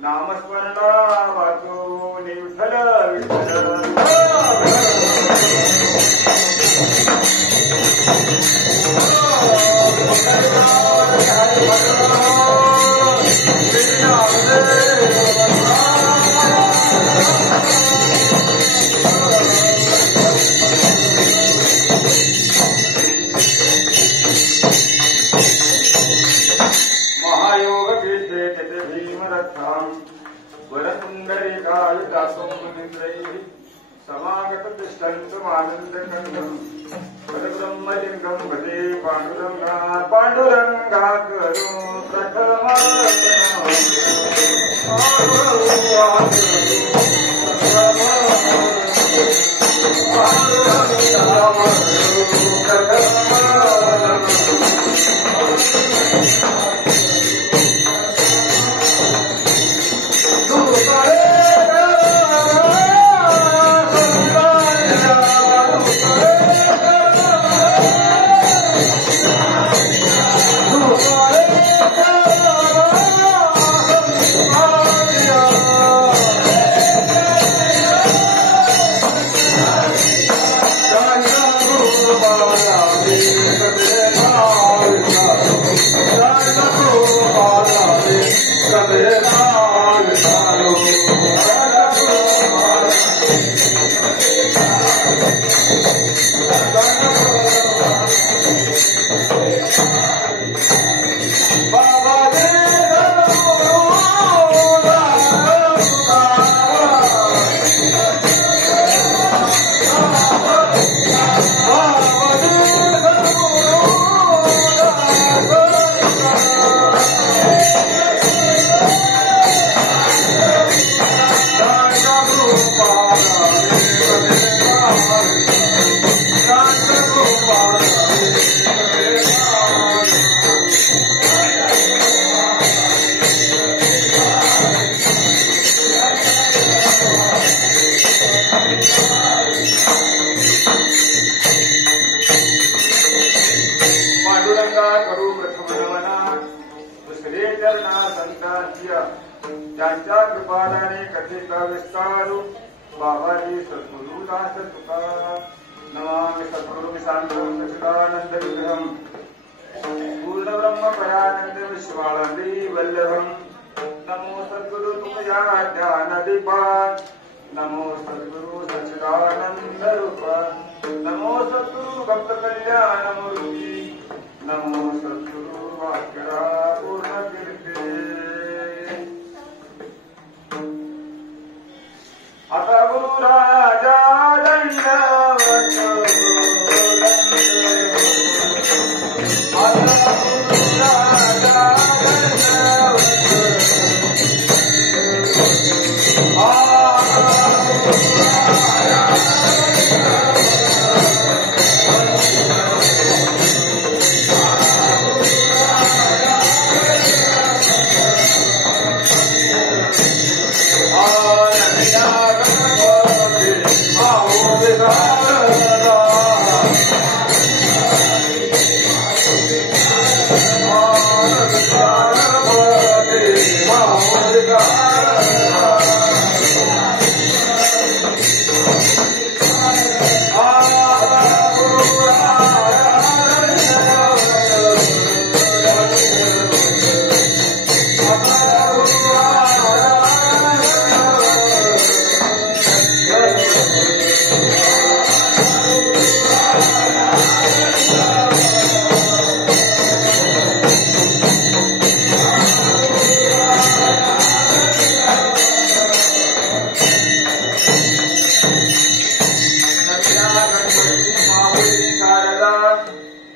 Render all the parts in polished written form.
नामस्मरणा वाचो विठ्ठल विठ्ठल मुनीन्द्रैः समागततिष्ठन्तमानन्दकण्ठम् परब्रह्मलिङ्गं भजे पाण्डुरङ्गात् पाण्डुरङ्गात् करो त्यांच्या कृपादाने कथिता विस्तारू बाबाजी सद्गुरुदास तुका नमामि सद्गुरु शांतं सचिदानंद विग्रहं पूर्ण ब्रह्म परानंद विश्वानंदी वल्लभं नमो सद्गुरु तुमया ध्यान दीपा नमो सद्गुरु सचिदानंद रूप नमो सद्गुरु भक्त कल्याण मूर्ति नमो सद्गुरु वाक्यरा पूर्ण कीर्ती आता गुरु राजा दंडवत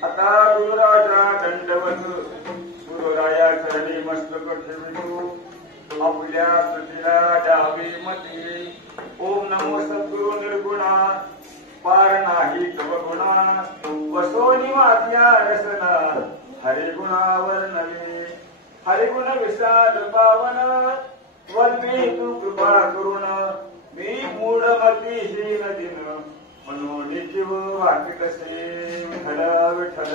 आता गुरु राजा ओम नमो सद्गुरु निर्गुणा पार नाही तव गुणा वसोनी वाद्या रसना हरिगुणा वर्णवे हरिगुण विशाल पावन वल्मी तू कृपा करुण मी मूढमतीहीन दिन म्हणून जीव वाक्य कसे विठ्ठल विठ्ठल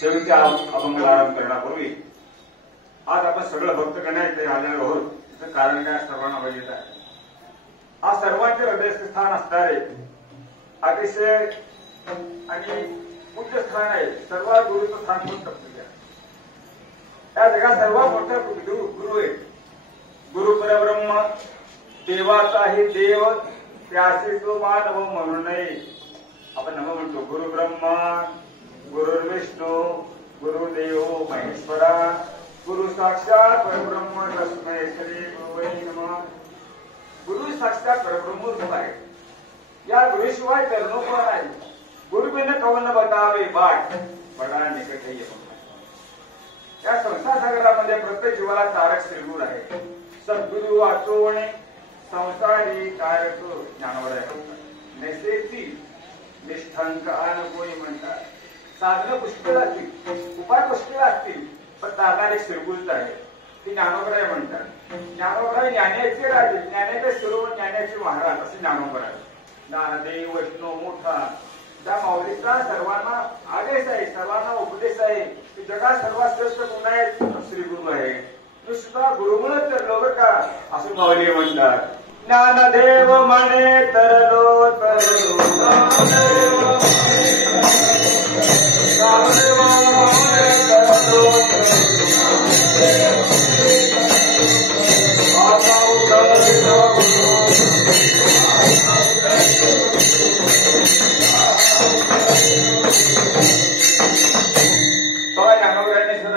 शेवटच्या अभंग आराम करण्यापूर्वी आज आपण सगळं भक्त करण्यात आलेलो आहोत. त्याचं कारण काय सर्वांना माहिती आहे. आज सर्वांचे हृदयस्थान असणारे अतिशय आणि उच्च स्थान आहे. सर्वात गुरुचं स्थान पण तपलेलं आहे. या जगात सर्वात मोठा गुरु आहे. गुरु परब्रह्म देवाचाही देव त्याशी तो मानव म्हणू नये. आपण नम म्हणतो गुरु ब्रह्मा गुरुर्विष्णू गुरुदेव महेश्वरा गुरु साक्षात परब्रह्म तस्मै श्री गुरुवे नमः. गुरु साक्षात परब्रह्म रूप आहे. या गुरुशिवाय चरणोपा नाही. गुरुबिन कवन बतावे बाट बडा निकट ये. या संसार सागरामध्ये प्रत्येक जीवाला तारक श्रीगुरु आहे. सद्गुरु आचोवणे संसारी तारक ज्ञानवर आहे. नैसेची निष्ठांक अनुभवी म्हणतात. साधनं पुष्कळ असतील, उपाय पुष्कळ असतील, पण तारणारे एक श्रीगुरूच आहे. ती ज्ञानोबराय म्हणतात. ज्ञानोबराय ज्ञानाचे राजे, ज्ञानाचे स्वरूप, ज्ञानाचे महाराज असे ज्ञानोबराय. ज्ञानदेव वैष्णव मोठा. त्या माऊलीचा सर्वांना आदेश आहे, सर्वांना उपदेश आहे की जगात सर्वात श्रेष्ठ गुण आहे श्रीगुरु आहे. नुसता गुरुमुळे तरलो बर का असं माऊली म्हणतात. ज्ञानदेव म्हणे तरलो तरलो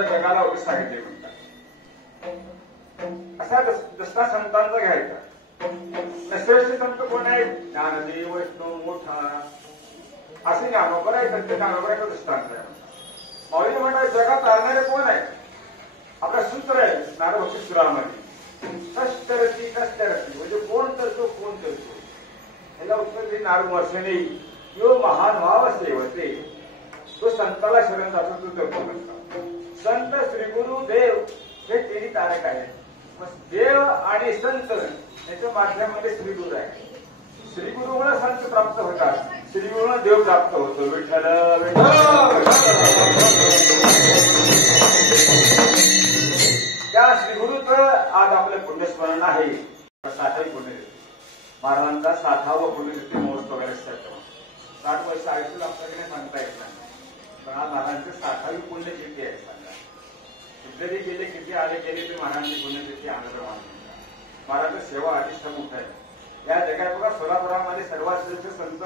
जगाला उभे सांगितले म्हणतात. असा दसरा संतांचा घ्यायचा. श्रेष्ठ संत कोण आहे? ज्ञानदेव वैष्णव मोठा असे ज्ञानोबर आहे. त्यांचे ज्ञानोबराचा दृष्टांत आहे. माऊली म्हणतात जगात राहणारे कोण आहे? आपला सूत्र आहे नारभक्ती सुरामध्ये. कष्टरती कष्टरती म्हणजे कोण करतो कोण करतो ह्याला उत्तर ते नारू वर्षणे यो महान भाव सेवते. तो संताला शरण जातो तो करतो म्हणतात. संत श्रीगुरु देव हे तिन्ही तारक आहेत. देव आणि संत याच्या माध्यमामध्ये श्रीगुरु आहे. श्रीगुरुमुळे संत प्राप्त होतात. श्रीगुरुमुळे देव प्राप्त होतो. विठ्ठल त्या श्रीगुरूचं आज आपलं पुण्यस्मरण आहे. 60वी पुण्यतिथी. महाराजांचा 60वा पुण्यतिथी महोत्सव वगैरे 60 वर्ष आयुष्याला आपल्याकडे सांगता येत नाही. पण आज महाराजांची 60वी पुण्यतिथी आहे. सांगा कुठलेही गेले किती आले गेले ते महाराजांची पुण्यतिथी आनंद मानतात. महाराजांची सेवा अधिष्ठ मोठ आहे. या जगात बघा सोलापुरामध्ये सर्वात श्रेष्ठ संत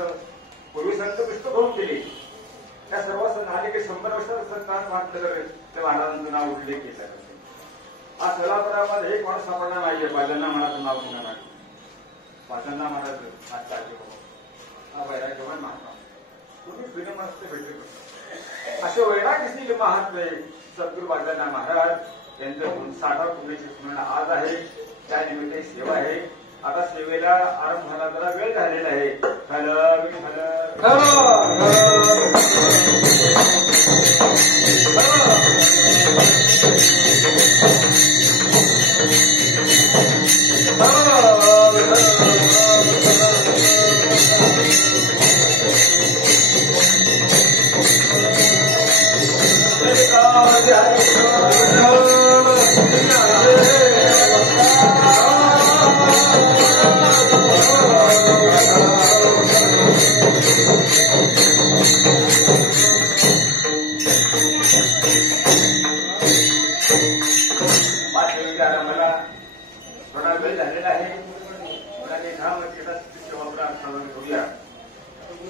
पूर्वी संत पृष्ठभूमी केली. त्या सर्व आले की 100 वर्षात संतान म्हटलं तर त्या महाराजांचं नाव उल्लेख केलं. आज सोलापुरामध्ये एक माणूस सापडणार नाहीये बाजांना म्हणाचं नाव पुन्हा नाही. बाजांना म्हणायचं आज चालते बाबा हा वैराग्यवान महात्मा तुम्ही विनमस्त भेटले. असे वैराग्य महात्मे सद्गुरू बाजांना महाराज यांचं 60वा पुण्यतिथी स्मरण आज आहे. त्या निमित्त सेवा आहे. आता सेवेला आरंभ झाला जरा वेळ झालेला आहे.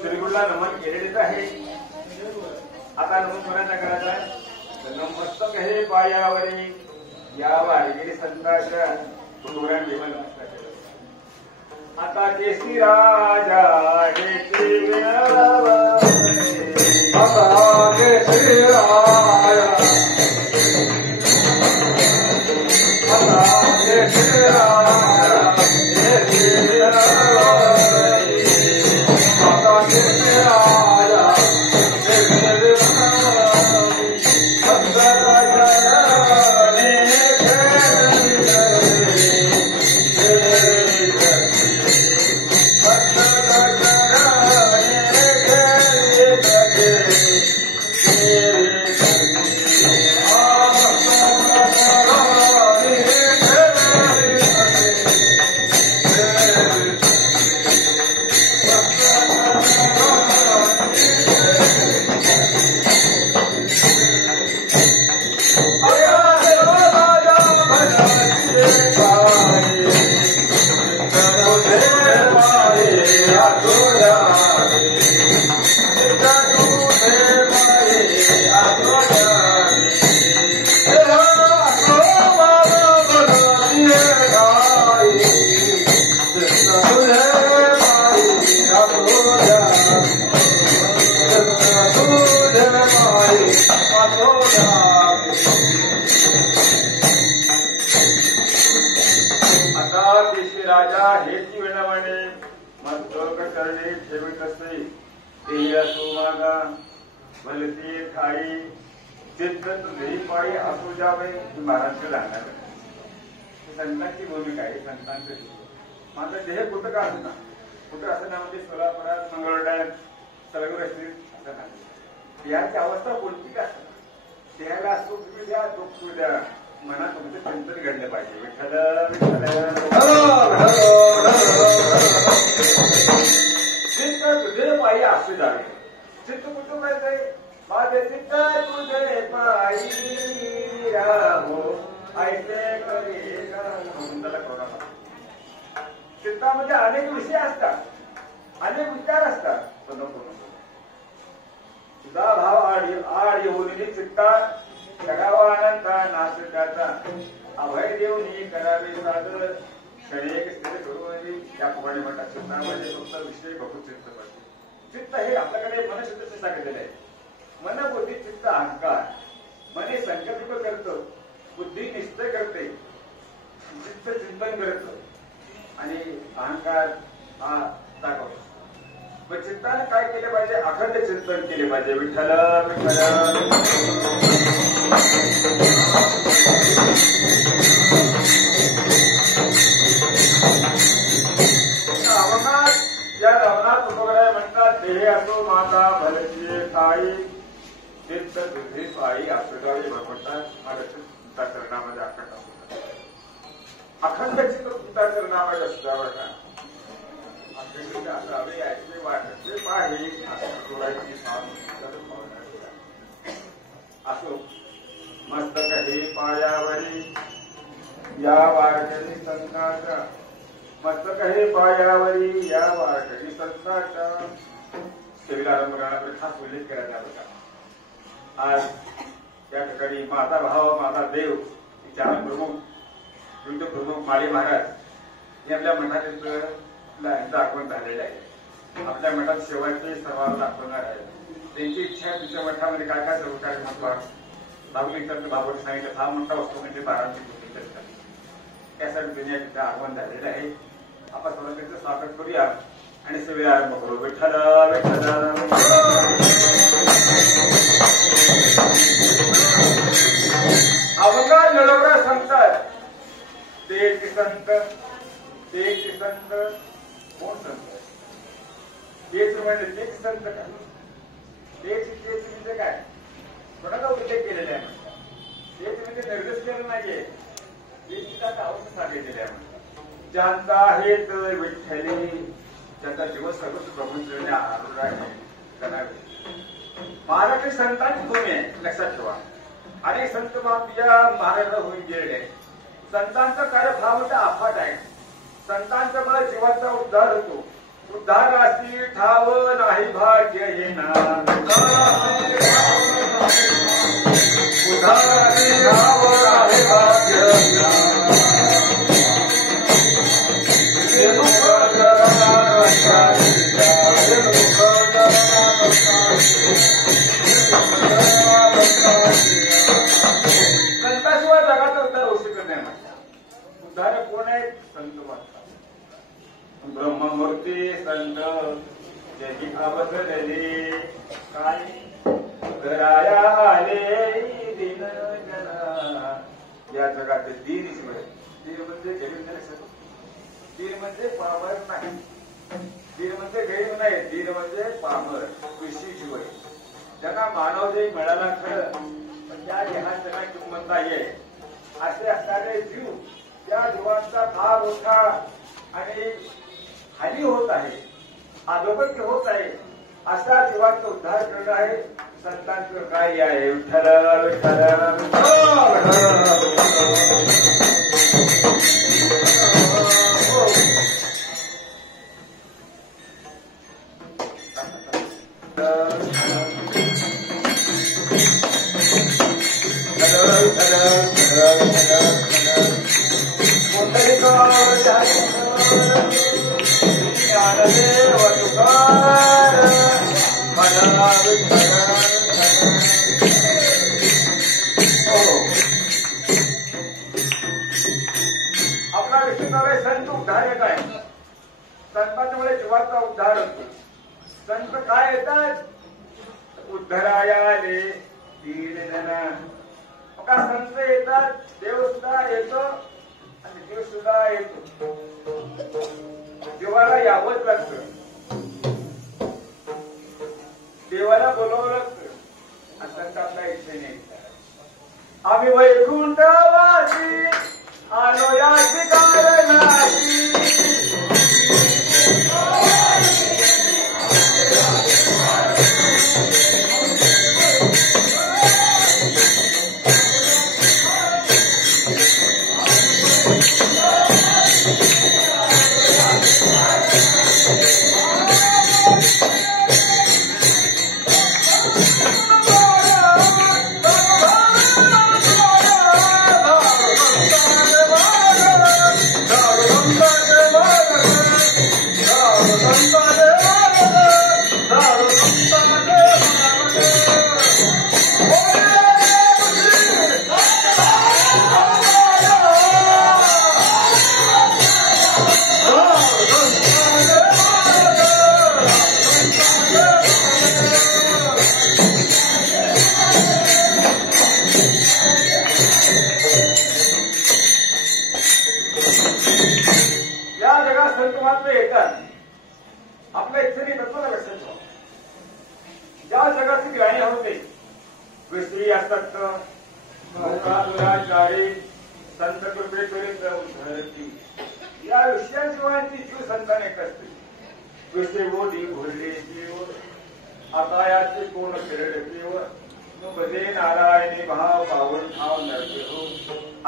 श्रीगुरूला नमन केलेलेच आहे. आता नमन कोणाच्या करायचा? नमस्तक हे पायावरी या वारगिरी संतांच्या गुरुरान देवा नमस्कार केला. आता केसी राजा हे आता केसी राजा आता केसी राजा अंतरणे ठेवीत असते ते असो मागा भलती ठाई चित्त तुझे पायी असू जावे महाराष्ट्र लागणार. संतांची भूमिका आहे. संतांचं माझं देह कुठं का असं ना कुठं असं ना म्हणजे सोलापुरात मंगळवाड्यात सलगर असतील असं नाही. याची अवस्था कोणती का असं देहाला सुख द्या दुःख द्या मनात तुमचं चिंतन घडलं पाहिजे. चित्त तुझे पायी असू जावे. चित्त कुठं पाहिजे माझे चित्त तुझे पायी राहो ऐसे करे चित्तामध्ये अनेक विषय असतात, अनेक विचार असतात. तुझा भाव आड येऊन चित्ता करावा आनंदा नाश त्याचा अभय देऊन करावे सादर शरीर स्थिर करून या प्रमाणे म्हणतात. चित्तामध्ये फक्त विषय बघू चित्त पाहिजे. चित्त हे आपल्याकडे मनशुद्धीचे सांगितलेले आहे. मन बुद्धी चित्त अहंकार. मने संकल्प करतो, बुद्धी निश्चय करते, चित्त चिंतन करत आणि अहंकार हा दाखवतो. मग चित्ताने काय केले पाहिजे अखंड चिंतन केले पाहिजे. विठ्ठल या रवनात उपग्रह म्हणतात देह असो माता भलती ताई चित्त तुझी पायी असू जावे म्हणतात. माझ्या चिंता करण्यामध्ये अखंड चित्र चिंता करण्यामध्ये असू जावं का अखंड असावे याचे वाटते पाहिजे असो. मस्तक हे पायावरी या वारकरी संतांचा मस्तक हे पायावरी या वारकरी संतांचा सेवेला आरंभ करण्याकडे खास उल्लेख करायचा होता. आज त्या ठिकाणी माझा भाव माझा देव चार प्रमुख विविध प्रमुख माळी महाराज हे आपल्या मठात आगमन झालेलं आहे. आपल्या मठात शेवटचे सर्वांना दाखवणार आहे. त्यांची इच्छा तुमच्या मठामध्ये काय काय सर्व कार्यक्रम लागली तर बाबांनी सांगितलं हा मोठा वस्तू म्हणजे बारांची पूजन करतात. त्यासाठी त्यांनी तिथे आगमन झालेलं आहे. आपण सर्व त्यांचं स्वागत करूया आणि सेवेला आरंभ करू. विठ्ठल अवघा नळवरा सांगतात ते संत कोण संत तेच म्हणजे तेच संत का तेच म्हणजे काय कोणाचा उल्लेख केलेला आहे. तेच म्हणजे निर्देश केला नाहीये. तेच अवस्था सांगितलेली आहे. ज्यांचा हेत विठ्ठली त्याचा जीवन सर्वच प्रभूंचे आरूढ आहे. महाराष्ट्र संतांची भूमी आहे लक्षात ठेवा. अनेक संत या महाराष्ट्र होऊन गेलेले आहे. संतांचं कार्य फार मोठं अफाट आहे. संतांच्या मला जीवाचा उद्धार होतो. उद्धार अशी ठाव नाही भाग्य येणार उद्धार ठाव नाही भाग्य संताशिवाय जगाचा उद्धार होऊ शकत नाही. उद्धार कोण आहे संत म्हणतात. ब्रह्ममूर्ती संत ज्याची अवतरले काय कराया आले दिन जना. या जगाचे दीन ईश्वर. दीन म्हणजे जगीर दीन म्हणजे पामर नाही. दीन म्हणजे गैर नाही. दीन म्हणजे पामर कृषी जीव. त्यांना मानव जे मिळाला खरं पण त्या देहात त्यांना किंमत नाहीये. असे असणारे जीव त्या जीवांचा फार मोठा आणि हानी होत आहे. अधोगती होत आहे. अशा जीवांचा उद्धार करणं आहे संतांचं कार्य आहे. विठ्ठल आपला विष्णू संत उद्धारक आहे. संतांच्यामुळे जीवाचा उद्धार होतो. संत काय येतात? उद्धरायाले दीनजन. का संत येतात, देव सुद्धा येतो आणि जीव सुद्धा येतो. देवाला यावंच लागतं, देवाला बोलावं लागतं आणि संत आपल्या इच्छेने येतात. आम्ही वैकुंठवासी आलो याची कारण नाही. आपल्या इच्छेने तत्वाला लक्षात ठेवा. ज्या जगाची ज्ञानी होते विश्री असक्त संत कृपे करीत या विषयाशिवायची जीव संतान एक असते. विषय बोधी भोरले जीव आता याचे कोण फिरडकीव बदे नारायणी भाव पावन भाव नरके हो.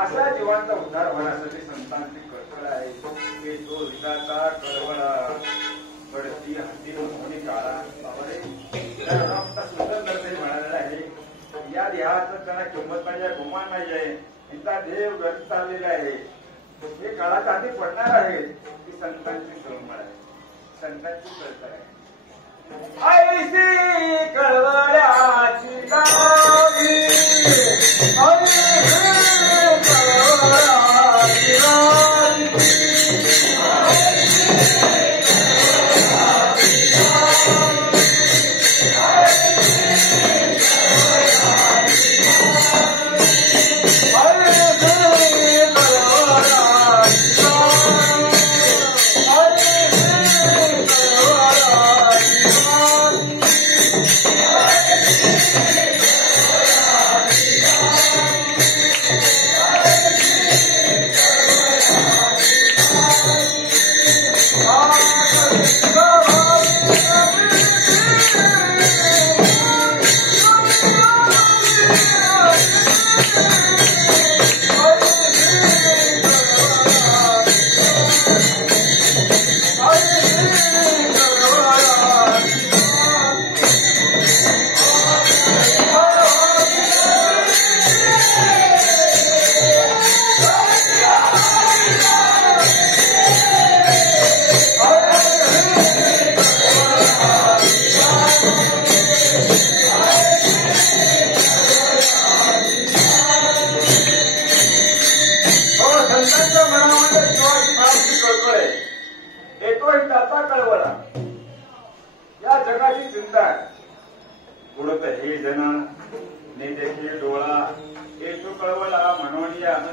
अशा जीवांचा उद्धार होण्यासाठी संतांची कळकळ आहे. की तो विकाचा कळवळा पडती हाती नोंदणी काळा बाबारे सुंदर दर्शनी म्हणालेला आहे. या देहाचं त्यांना किंमत नाही आहे, गुमान नाही आहे. त्यांचा देव व्यक्त आलेला आहे. हे काळाच्या हाती पडणार आहे. ही संतांची कळवळ आहे, संतांची कळकळ आहे. ऐसी कळवळ्याची गावी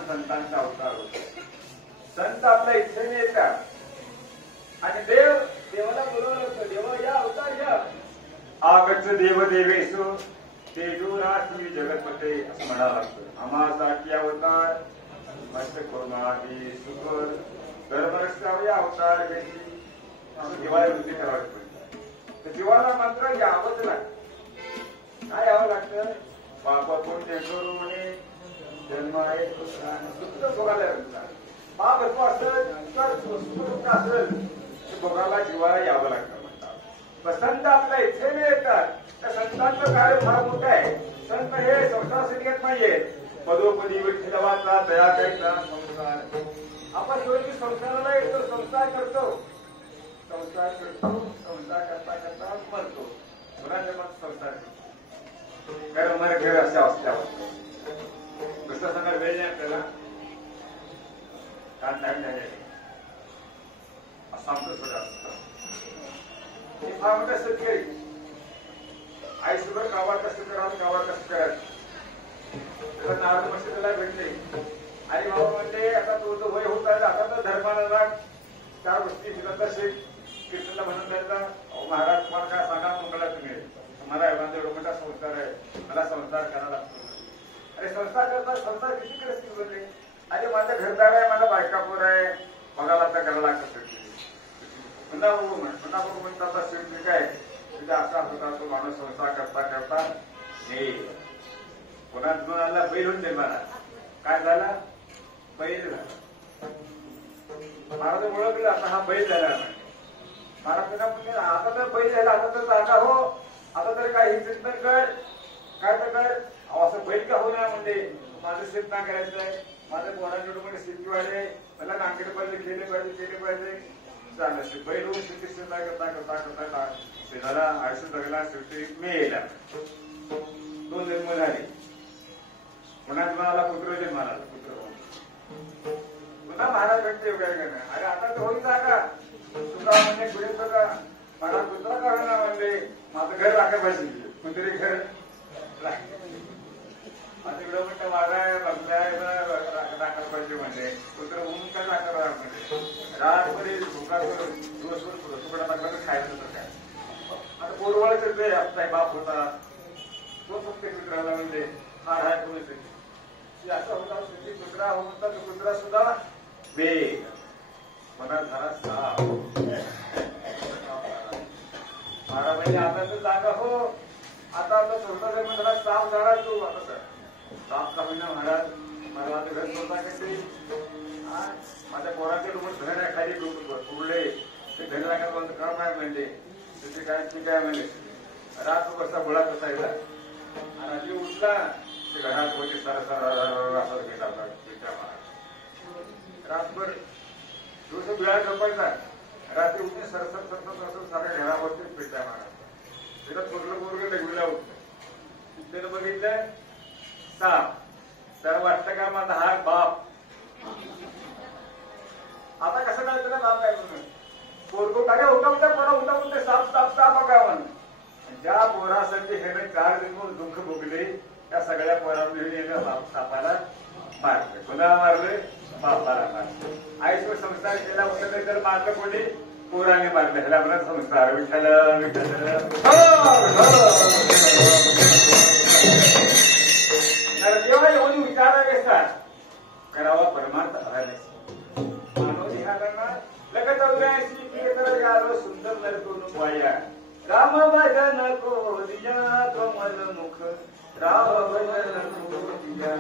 संतांचा अवतार होतो. संत आपल्या इच्छेने येतात आणि देवाला बोलवलं होतं. देवा या अवतार घ्या. आगच्छ देव देवेशो तेजोराशी जगतपते असं म्हणावं लागतं. आम्हासाठी अवतार मस्त कोमादी सुकर धर्मरक्षावे अवतार घेतली जीवाला वृत्ती करावी पडते. तर जीवाला मात्र यावंच लागतं. काय यावं लागतं? बाबा कोण करू म्हणे जन्म आहे सुद्धा भोगायला लागतात. पाप असेल किंवा असेल भोगाला जीवाला यावं लागतं म्हणतात. संत आपल्या इच्छेने येतात. त्या संतांचं कार्य फार मोठं आहे. संत हे संसारासाठी येत नाहीये. पदोपदी विठ्ठलवाचा दया द्यायचा संसार. आपण शेवटी संसाराला येतो, संसार करतो, संसार करता करता मरतो. मुलांच्या मत संसार करतो. घर मर घर अशा अवस्था दुसरा सांगा वेळ नाही आपल्याला. काय टाइम नाही सांगतो थोडा फार मोठा शेतकरी आयुष्यभर काबाड कसं करावं काबाड कसं करायचं त्याला नारद मस्जिदला भेटले आणि बाबा म्हणले आता तुझं वय होत आहे आता तर धर्माला लाग 4 गोष्टी जिल्हा शेख कीर्तनला म्हणून द्यायचा महाराज तुम्हाला काय सांगा मंगळा तुम्ही मला माझा एवढा मोठा संस्कार आहे मला संस्कार करायला लागतो अरे संस्कार करता संस्कार किती करत बोलले अरे माझं घरदार आहे माझा बायकापूर आहे बघायला आता करायला लागत पुन्हा बघू म्हणतात शेवटी काय तिथे असा होता तो माणूस संस्कार करता करता हे पुन्हा आला बैल होऊन दे मला काय झाला बैल झाला महाराज ओळखलं आता हा बैल झाला महाराज पुन्हा आता तर बैल झाला आता तर जागा हो आता तर काय चिंतन कर काय तर कर असं बैल का होणार म्हणजे माझं शेत ना करायचं आहे माझ्या पोरांकडे शेती वाढे मला नांगडे पाहिजे केले पाहिजे झालं बैल होऊन शेती शेता करता शेताला आयुष्य जगला शेवटी मेला 2 जन्म झाले पुन्हा तुम्हाला पुत्र जन्म आला पुत्र पुन्हा महाराज भेटते एवढ्या करणार अरे आता तर होईल जागा तुला म्हणजे पुढे का मला पुत्र का होणार म्हणजे माझं घर राखायला पाहिजे कुठेतरी घर आता एवढं मोठं वागा आहे बंगला आहे राखायला पाहिजे म्हणजे पुत्र होऊन काय राखायला म्हणजे रातमध्ये झोकाचं दिवसभर तुकडा टाकला खायचं तर काय आता बोरवळच येते आपला बाप होता तो फक्त कुत्राला म्हणजे हा हाय कोणीच असं होता कुत्रा होता तो कुत्रा सुद्धा वेग मनात झाला साप महाराज आता तर जागा हो आता छोटा जन्म झाला साप झाला तू आता साप का महिना महाराज मला माझं घर सोडता कसे माझ्या पोराचे लोक घर आहे खाली उरले ते घर लागत काम आहे म्हणजे त्याचे काय ती काय म्हणजे रात कसा गोळा बसायचा आणि आधी उठला ते घरात होते असं घेत रातभर दिवस बिळा झोपायचा रात्री उठून सरसर साऱ्या घरावरतीच पिट्या मारा त्याला पोरगं लगवीला उठलं त्यानं बघितलं साप तर वाटतं का माझा हा बाप आता कसं काय त्याला बाप आहे म्हणून पोरगो काय उठा साप बघा म्हणून ज्या पोरासाठी हे 4 दिवस दुःख भोगले त्या सगळ्या पोरांनी सापाला मारले पुन्हा मारले बापाला मारले आईश्वर संस्कार केला होता तर मारलं कोणी पोराने मारलं ह्याला म्हणा संस्कार विठ्ठल नरदेवा येऊन विचारावे असतात करावा परमार्थ आला मानव निघाला लगत 84 प्रियतर यालो सुंदर नरतून वाया राम भजन को दिया कमल मुख राम भजन को दिया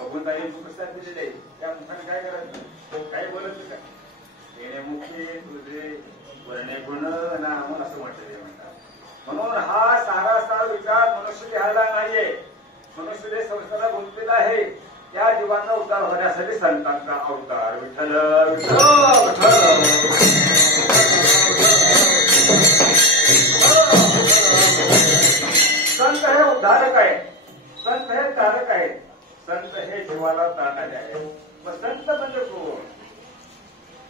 भगवंताई मुखसा दिलेले त्या मुखाने काय करायचं काय बोलत का येणे मुखे तुझे वर्णे गुण नाम असं म्हटलेले म्हणतात म्हणून हा सारा विचार मनुष्य लिहायला नाहीये मनुष्य संस्थाला गुंतलेला आहे या जीवांना उद्धार होण्यासाठी संतांचा अवतार विठ्ठल संत हे उद्धारक आहे संत हे तारक आहे संत हे जीवाला तारणारे आहे मग संत म्हणजे कोण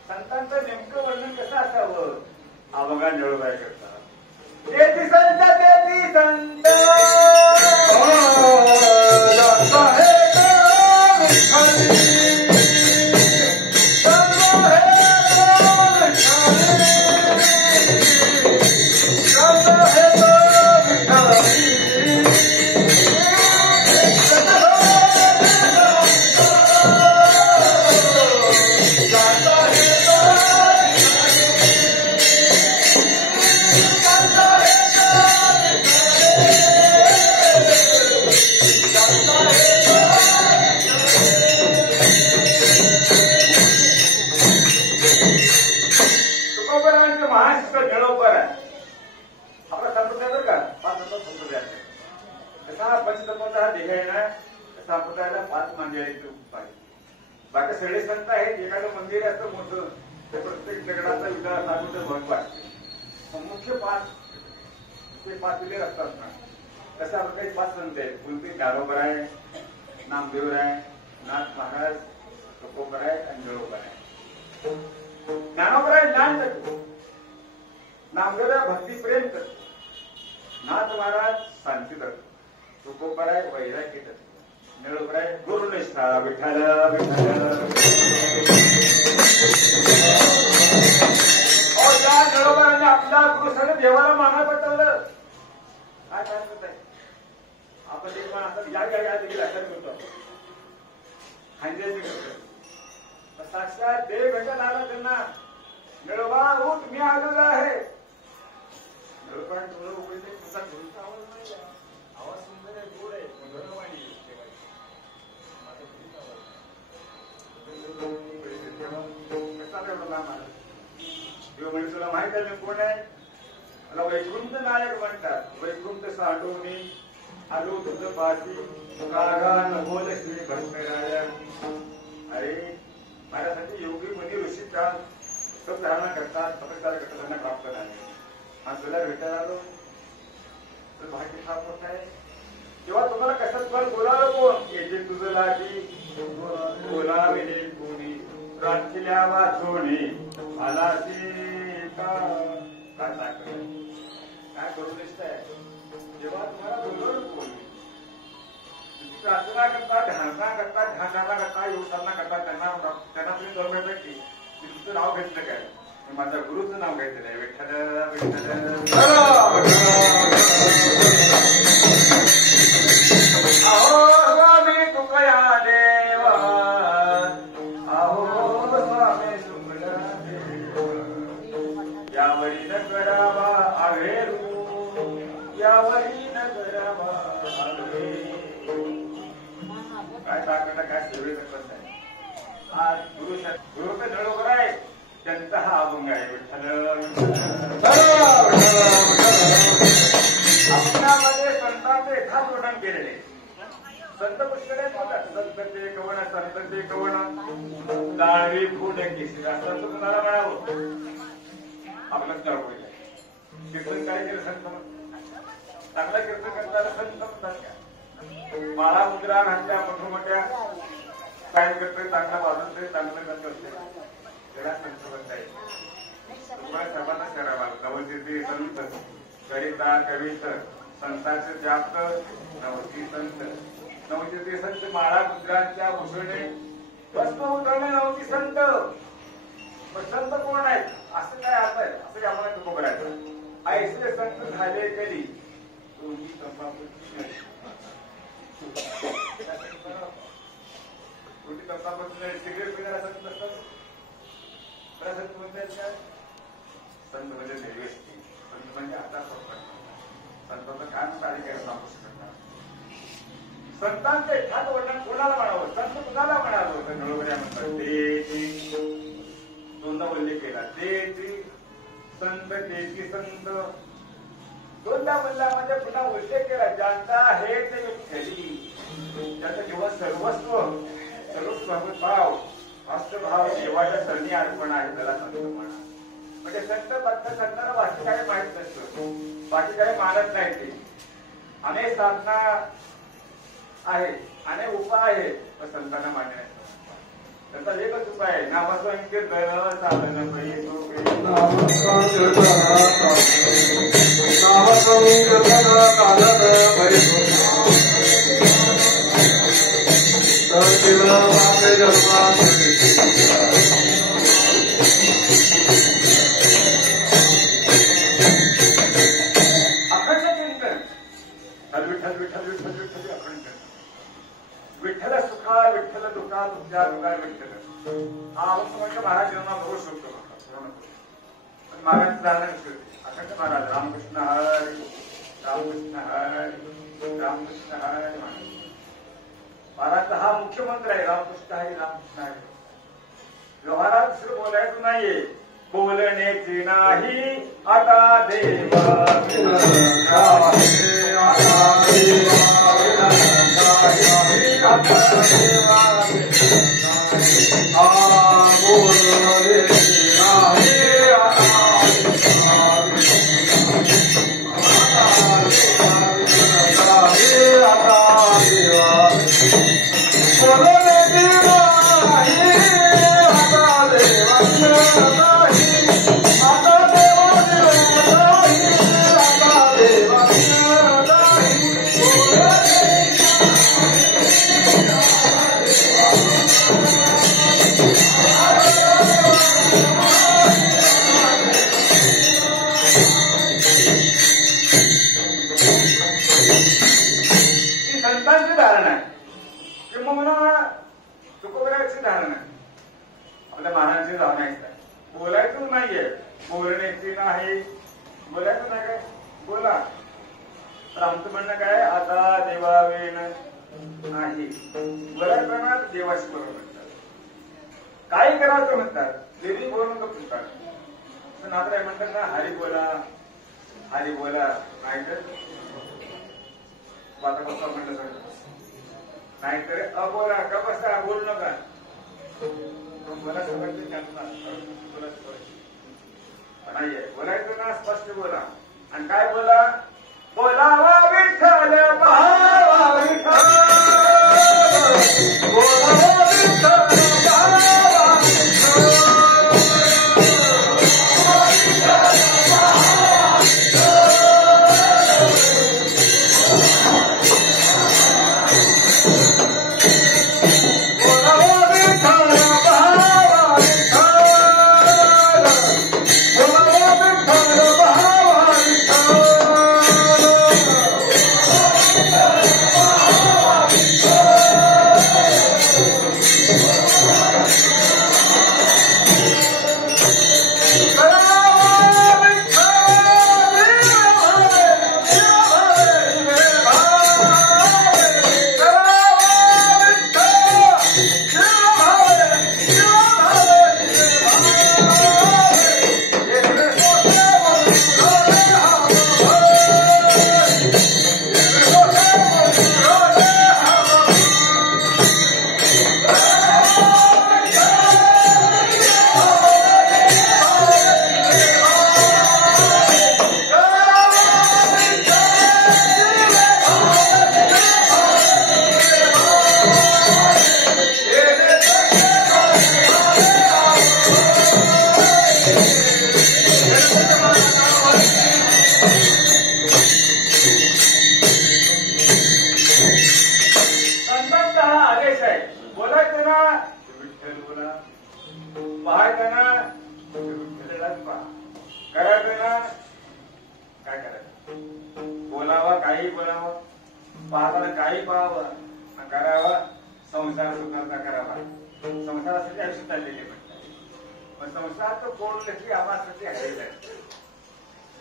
संतांचं नेमकं वर्णन कसं असावं अवघा निळोबाई करतात तेथी संत संप्रदायाला 5 मांडळीचे पाहिजे बाकी सगळे संत आहेत एखादं मंदिर असतं मोठं ते प्रत्येक दगडाचा विचार सांगून महत्व आहे मुख्य 5 ते 5 पिलर असतात ना तशा प्रकारे 5 संत आहेत कोणते ज्ञानोबर आहे नामदेवर आहे नाथ महाराज तुकोबर आहे आणि निळोबर आहे ज्ञानोबर आहे ज्ञान देतो नामदेवला भक्ती प्रेम कर नाथ महाराज शांती कर तुकोबराय वैराग्य कर निळोबराय गुरुनिष्ठा विठ्ठल या निळोबराने आपल्या गुरुसाने देवाला माना पटवलं काय सांगत आहे आपण एक मान असं या देखील अशा करतो खांद्याची करतो साक्षात देव भेटत आला त्यांना निळोबा उठ मी आलेलो आहे निळोबा थोडं उघडले तुझा गुरुचा आवाज नाही आवाज सुंदर आहे गोड आहे मधुरवाणी म्हणजे तुला माहित आहे मी कोण आहे मला वैकुंठ नायक म्हणतात वैकुंठ साठवणी आलो तुझं पाठी कागा नभोल श्री भटकराया अरे माझ्यासाठी योगी मुनी ऋषी सब धारणा करतात तपस्या करतात त्यांना प्राप्त नाही आणि तुला भेटायला आलो तर भाग्य साफ होत आहे तेव्हा तुम्हाला कसं फळ बोलावं कोण येते तुझं लागी बोलाविले कोणी राखिल्या वाचोणी आला काय करू दिसतंय जेव्हा तुम्हाला बोलवलं कोण प्रार्थना करता ध्याना करता योगासना करता त्यांना तुम्ही गौरव भेटली की तुझं नाव घेतलं काय माझ्या गुरुचं नाव घेतलं आहे विठ्ठल विठ्ठल अहो स्वामी तुकया देवा अहो स्वामी सुमला यावरी न करावा आघेरू यावरी न करावा काय टाकलं काय सेवे करत नाही आज गुरु तर निळोबर आहे त्यांचा हा अभंग आहे विठ्ठल आपल्यामध्ये संतांचे यथार्थ वर्णन केलेले संत पुष्कळ संत ते कवण संत ते कवण दाळवी फूट केसरा संत कुणाला म्हणावं आपलंच नाव होईल कीर्तन काय केलं संत चांगलं कीर्तन करताना संत म्हणतात का माळा मुद्रा घातल्या मोठमोठ्या काय करतोय चांगला वाजवतोय चांगलं करत असते त्याला संत म्हणता येईल तुम्हाला सर्वांना करावा नवतीर्थी संत कविता कवित संतांचे जास्त नवती संत नवतीर्थी संत माळा मुद्रांच्या भूषणे भस्म उतरणे नवती संत पण संत कोण आहेत असं काय अर्थ आहे असं आम्हाला तुको करायचं ऐसले संत झाले कधी तुम्ही तंबाखू सिगरेट पिणारा संत नसतात संत म्हणतात काय संत म्हणजे निर्व्यक्ती संत म्हणजे आता संतांचं काय अधिकारी सांगू शकत संतांचे यथार्थ वर्णन कोणाला म्हणावं संत कुणाला म्हणावं तर निळोबऱ्या म्हणतात तेची दोनदा उल्लेख केला तेची संत तेची संत दोनदा बोलला म्हणजे पुन्हा उल्लेख केला ज्यांचा हे ते विठ्ठली ज्याचं जीवन सर्वस्व भाव भाव देवाच्या सरणी अर्पण आहे त्याला संत म्हणा म्हणजे संत फक्त संतांना बाकी काही माहित नसतं बाकी काही मानत नाही ते अनेक साधना आहे अनेक उपाय आहे पण संतांना मान्य नाही त्याचा एकच उपाय आहे नामसंकीर्तन साधन विठ्ठल सुखा विठ्ठल दुखा तुमच्या दुखा विठ्ठल हा अवश्य म्हणजे महाराज जेव्हा बरोबर शकतो पण महाराज जाणं विसरते अखंड महाराज रामकृष्ण हरी रामकृष्ण हरी रामकृष्ण हरी महाराजचा हा मुख्य मंत्र आहे रामकृष्ण हरी रामकृष्ण हरी व्यवहारात दुसरं बोलायचं नाहीये बोलण्याची नाही आता देवा आता देवा आपल्या महाराजांची जाऊन ऐकतात. बोलायचं नाहीये, बोलण्याची नाही, बोलायचं नाही काय, बोला. तर आमचं म्हणणं काय, आता देवावेण नाही, बऱ्याच प्रमाणात देवाशी बरोबर म्हणतात, काही करायचं म्हणतात, देवी बोलून म्हणतात. पण आता म्हणतात ना, हरी बोला, हरी बोला, नाहीतर आता कसं म्हणलं नाहीतर अबोला का बसा, बोलू नका. मला सगळ्यांचे नाहीये, बोलायचं ना, स्पष्ट बोला. आणि काय बोला, बोलावा विठ्ठल भावा विठ्ठल, बोलावा विठ्ठल भावा विठ्ठल.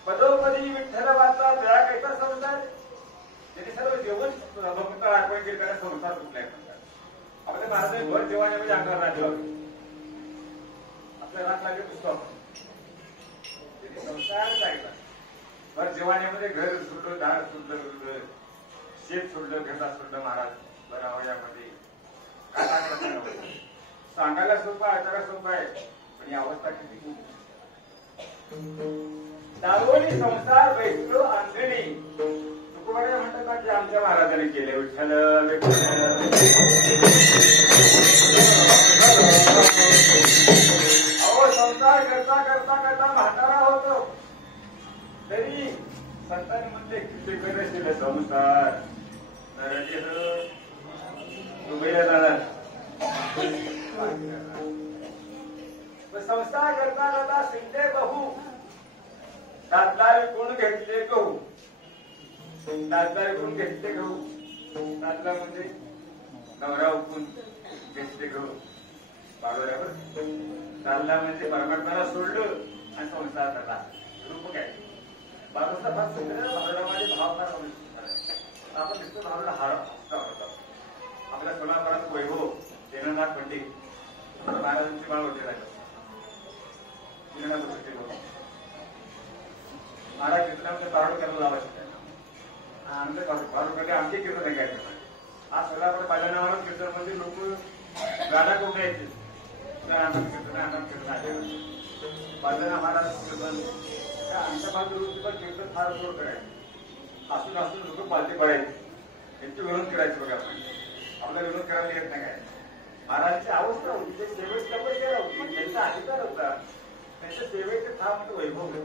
पदोपदी विठ्ठल वाचा जळा कैसा संसार, त्यांनी सर्व जेवण भक्त आठवण केली, त्याला संसार कुठलाय म्हणतात. आपल्या महाराजांनी भर जेवणामध्ये अंगावर राहिलं, आपल्या रात लागले पुस्तक आपण त्यांनी संसार सांगितला. भर जेवणामध्ये घर सोडलं, दार सोडलं, शेत सोडलं, घेता सोडलं महाराज बरावयामध्ये. काय सांगायला सांगायला सोपं, आचारा सोपं आहे, पण ही अवस्था किती दारोडी संसार बैठलो अंधणी. तुकोबाई म्हणतात की आमच्या महाराजांनी केले विठ्ठल अहो संसार करता करता करता म्हातारा होतो, तरी संतांनी म्हणले किती करशील संसार दुबईला जाणार. संसार करता करता शिंदे बहु दातला विकून घेतले गहू, दातला विकून घेतले गहू, दातला म्हणजे नवरा उकून घेतले गहू, बरोबर. दातला म्हणजे परमात्म्याला सोडलं आणि संसार करता रूप काय बाबाचा भाग सोडलं. भावनामध्ये भाव फार आपण दिसतो, भावना हार होता. आपल्या सोलापुरात वैभव देनानाथ पंडित महाराजांची बाळ होते राहिलं महाराज कीर्तनामध्ये पारोड करायला लावायचे, आनंद पारोड करते आमची कीर्तन आहे काय. आज सोलापूर पाल्याना महाराज कीर्तन म्हणजे लोक गाडा करून यायचे, आनंद कीर्तन आनंद कीर्तन आहे. पाल्याना महाराज कीर्तन त्या आमच्या बाजूची पण कीर्तन फार जोर करायचे, असून असून लोक पालती पडायचे, त्यांची विनोद करायचे. बघा आपण आपला विनोद करायला येत नाही काय. महाराजांची अवस्था होती, ते सेवेत तपस्या होती, त्यांचा अधिकार होता, त्यांच्या सेवेचे फार मोठं वैभव होते.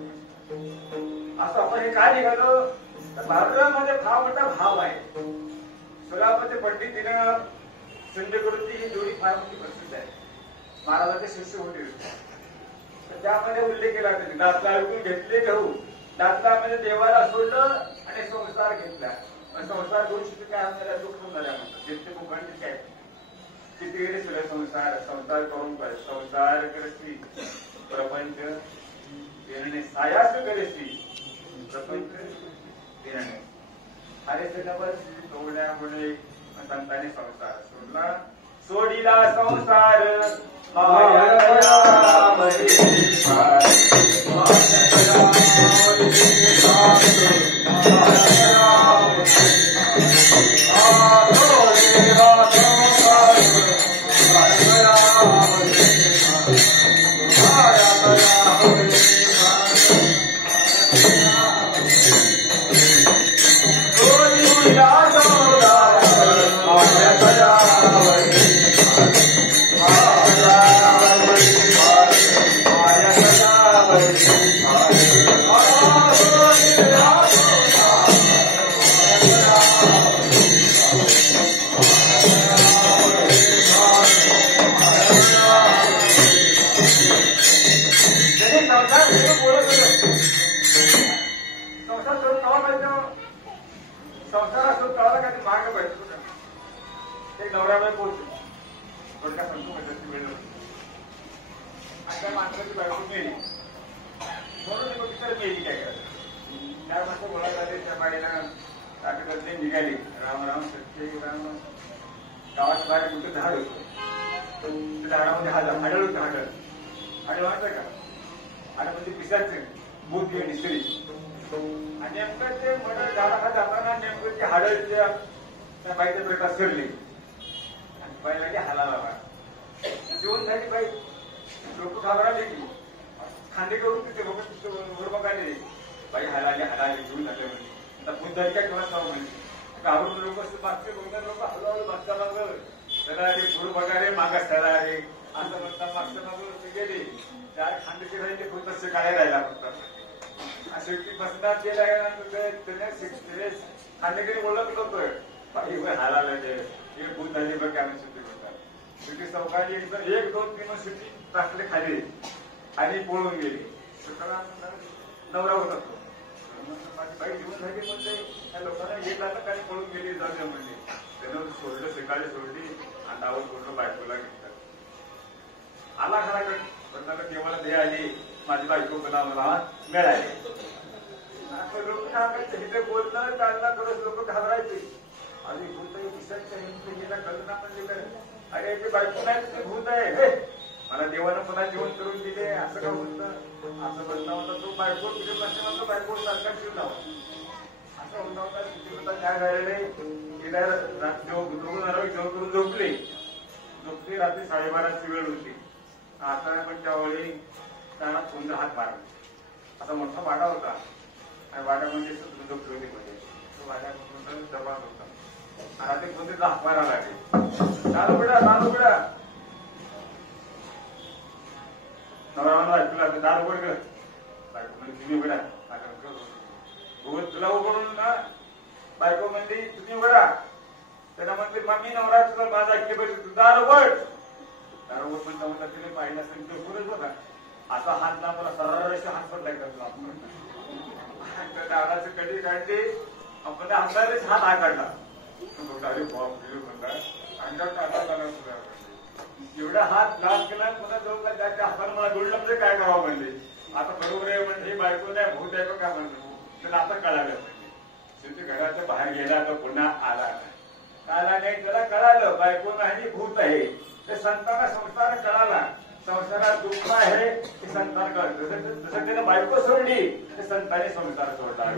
असं आपण हे काय निघालो तर भारतामध्ये फार मोठा भाव आहे. सोलापूरचे पंडित दिनानाथ संजयगुरूंची ही जोडी फार मोठी प्रसिद्ध आहे, महाराजांचे शिष्य होते. तर त्यामध्ये उल्लेख केला त्यांनी दातला विकून घेतले गहू, दातला म्हणजे देवाला सोडलं आणि संसार घेतला. संसार दोन शिष्य काय होणाऱ्या दुःख होणाऱ्या म्हणतात, ज्येष्ठ मुखांची काय किती वेळेस तुला संसार संसार करून पाहिजे संसार करसी प्रपंच देणे सायास करसी प्रपंच देणे अरे बस सोडण्यामुळे संतांनी संसार सोडला सोडिला संसार निघाली राम राम सत्य राम गावात बाहेर कुठं झाड होतं त्या झाडामध्ये हाडळ होतं हाडळ वाटतं का हाडामध्ये पिसाच भूत घेऊन स्त्री आणि नेमकं ते मडळ झाडाला जाताना नेमकं ते हाडळच्या त्या बाईच्या पेटात सरली आणि बाईला की हाला लावा जेवण झाली बाई लोक घाबराले की खांदे करून तिथे बघ आले बाई हलाली जेवून झाले म्हणजे आता भूत झाली काय केव्हा जाऊ म्हणजे घाबरून लोक मागचे बघणार लोक हळूहळू मागता मागं त्याला अरे पुढं बघा रे मागास त्याला अरे असं म्हणता मागचं मागं गेले चार खांदेचे राहिले भूत तसे काय राहिला फक्त शेवटी बसणार त्याने खांदेकडे बोलत होतोय बाई हालाला हे भूत झाली बघ आम्ही सुट्टी बोलतात शेवटी चौकाची एक दोन तीन सुट्टी टाकले खाली आणि पळून गेली नवरा होता तो माझी बाई जीवन झाली म्हणते त्या लोकांना येत जातं काही पळून गेली जाऊ द्या म्हणजे त्यानं सोडलं सकाळी सोडली अंडावर सोडलं बायकोला घेतलं आला खराकडे पण त्याला केव्हा दे आली माझी बायको मला मिळाली लोक सांगायचं इथे बोलणं चालणं करत लोक घाबरायचे आणि भूत दिसायचं हिला कल्पना म्हणजे काय अरे ते बायको नाही ते भूत आहे मला देवानं पुन्हा जेवण करून दिले असं का होतं असं म्हणणं होतं तो बायको तुझे प्रश्न म्हणतो बायको सरकार शिव लावा असं होता होता तिथे होता काय झालेले तिला जेवण करून झोपली रात्री 12:30ची वेळ होती आता पण त्यावेळी त्यांना सुंदर हात मारला असा मोठा वाडा होता आणि वाड्यामध्ये झोपली होती मध्ये तो वाड्यापासून दरवाज होता आणि ते कोणते हात मारायला लागले दारू उघडा नवरा ऐकूला दार उघड ग बायको म्हणजे तुम्ही उघडा तुला उघडून ना बायको म्हणजे तुम्ही उघडा त्याला म्हणते मम्मी नवरा तुला माझा ऐकले पाहिजे तू दार उघड म्हणता म्हणता तिने पाहिलं असेल तो उघडच बघा असा हात ना मला सरळ हात पण लागला तुला दाराचं कधी काढते आपण अंधारेच हात हा काढला अरे बघा अंगात हात लागला तुला एवढा हात लाल केला पुन्हा जाऊन त्याच्या हाताने मला जोडलं म्हणजे काय करावं म्हणले आता बरोबर आहे म्हणजे बायको नाही भूत आहे काय म्हणतो त्याला आता कळालं म्हणजे शेवटी घराच्या बाहेर गेला तर पुन्हा आला नाही त्याला कळालं बायको नाही भूत आहे ते संतांना संसार कळाला संसारात दुःख आहे ते संतान कळत जसं त्यानं बायको सोडली ते संतांनी संसार सोडला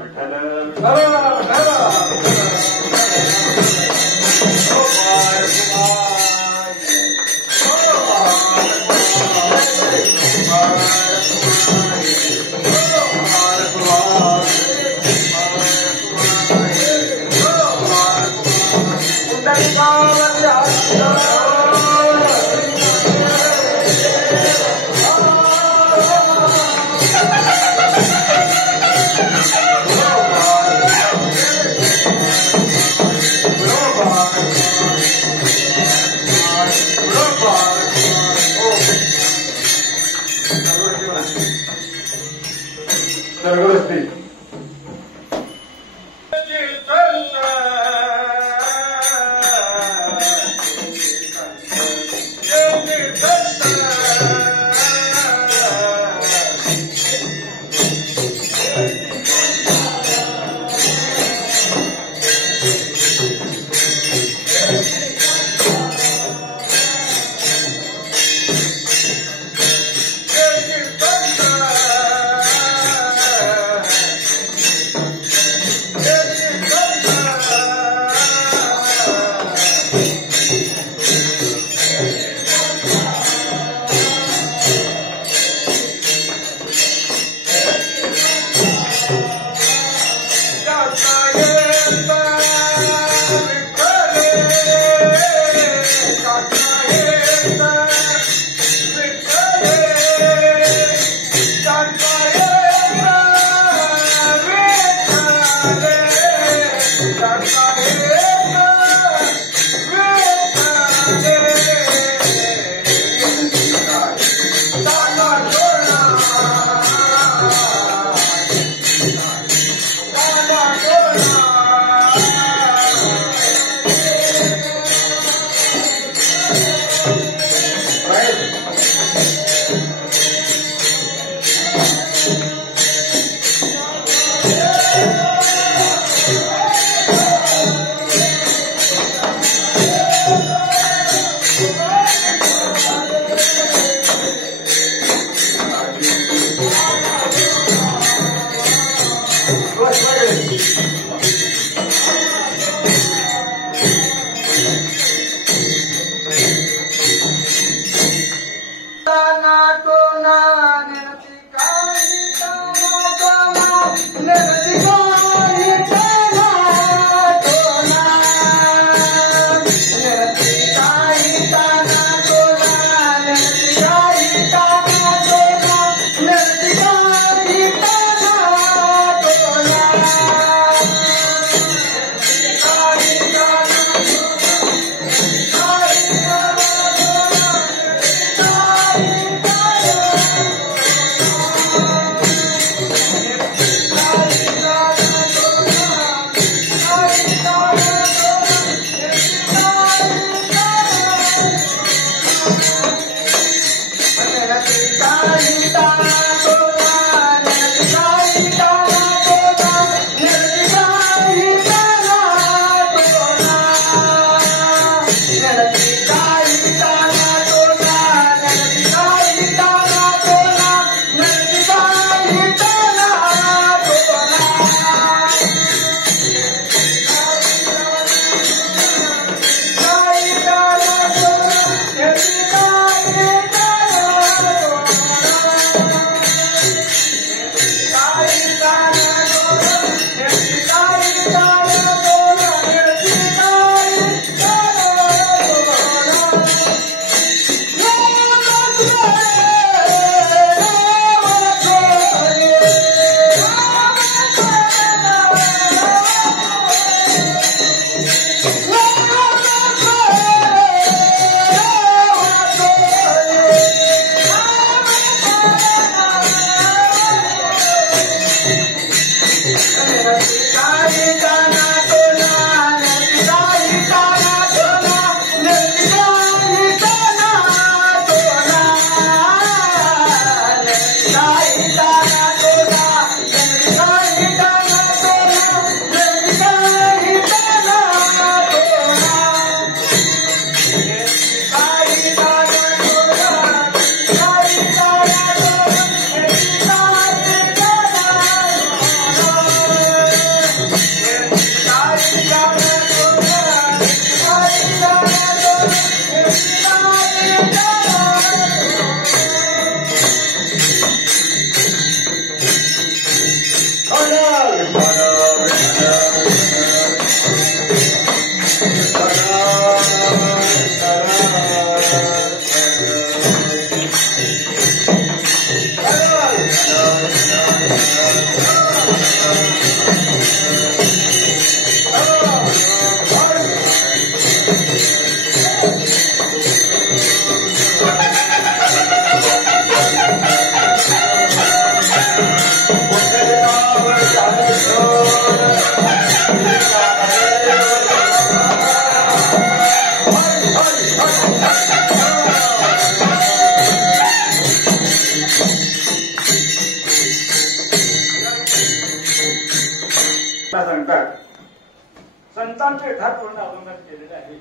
संतांचे यथार्थपूर्ण अवलंबन केलेले आहे.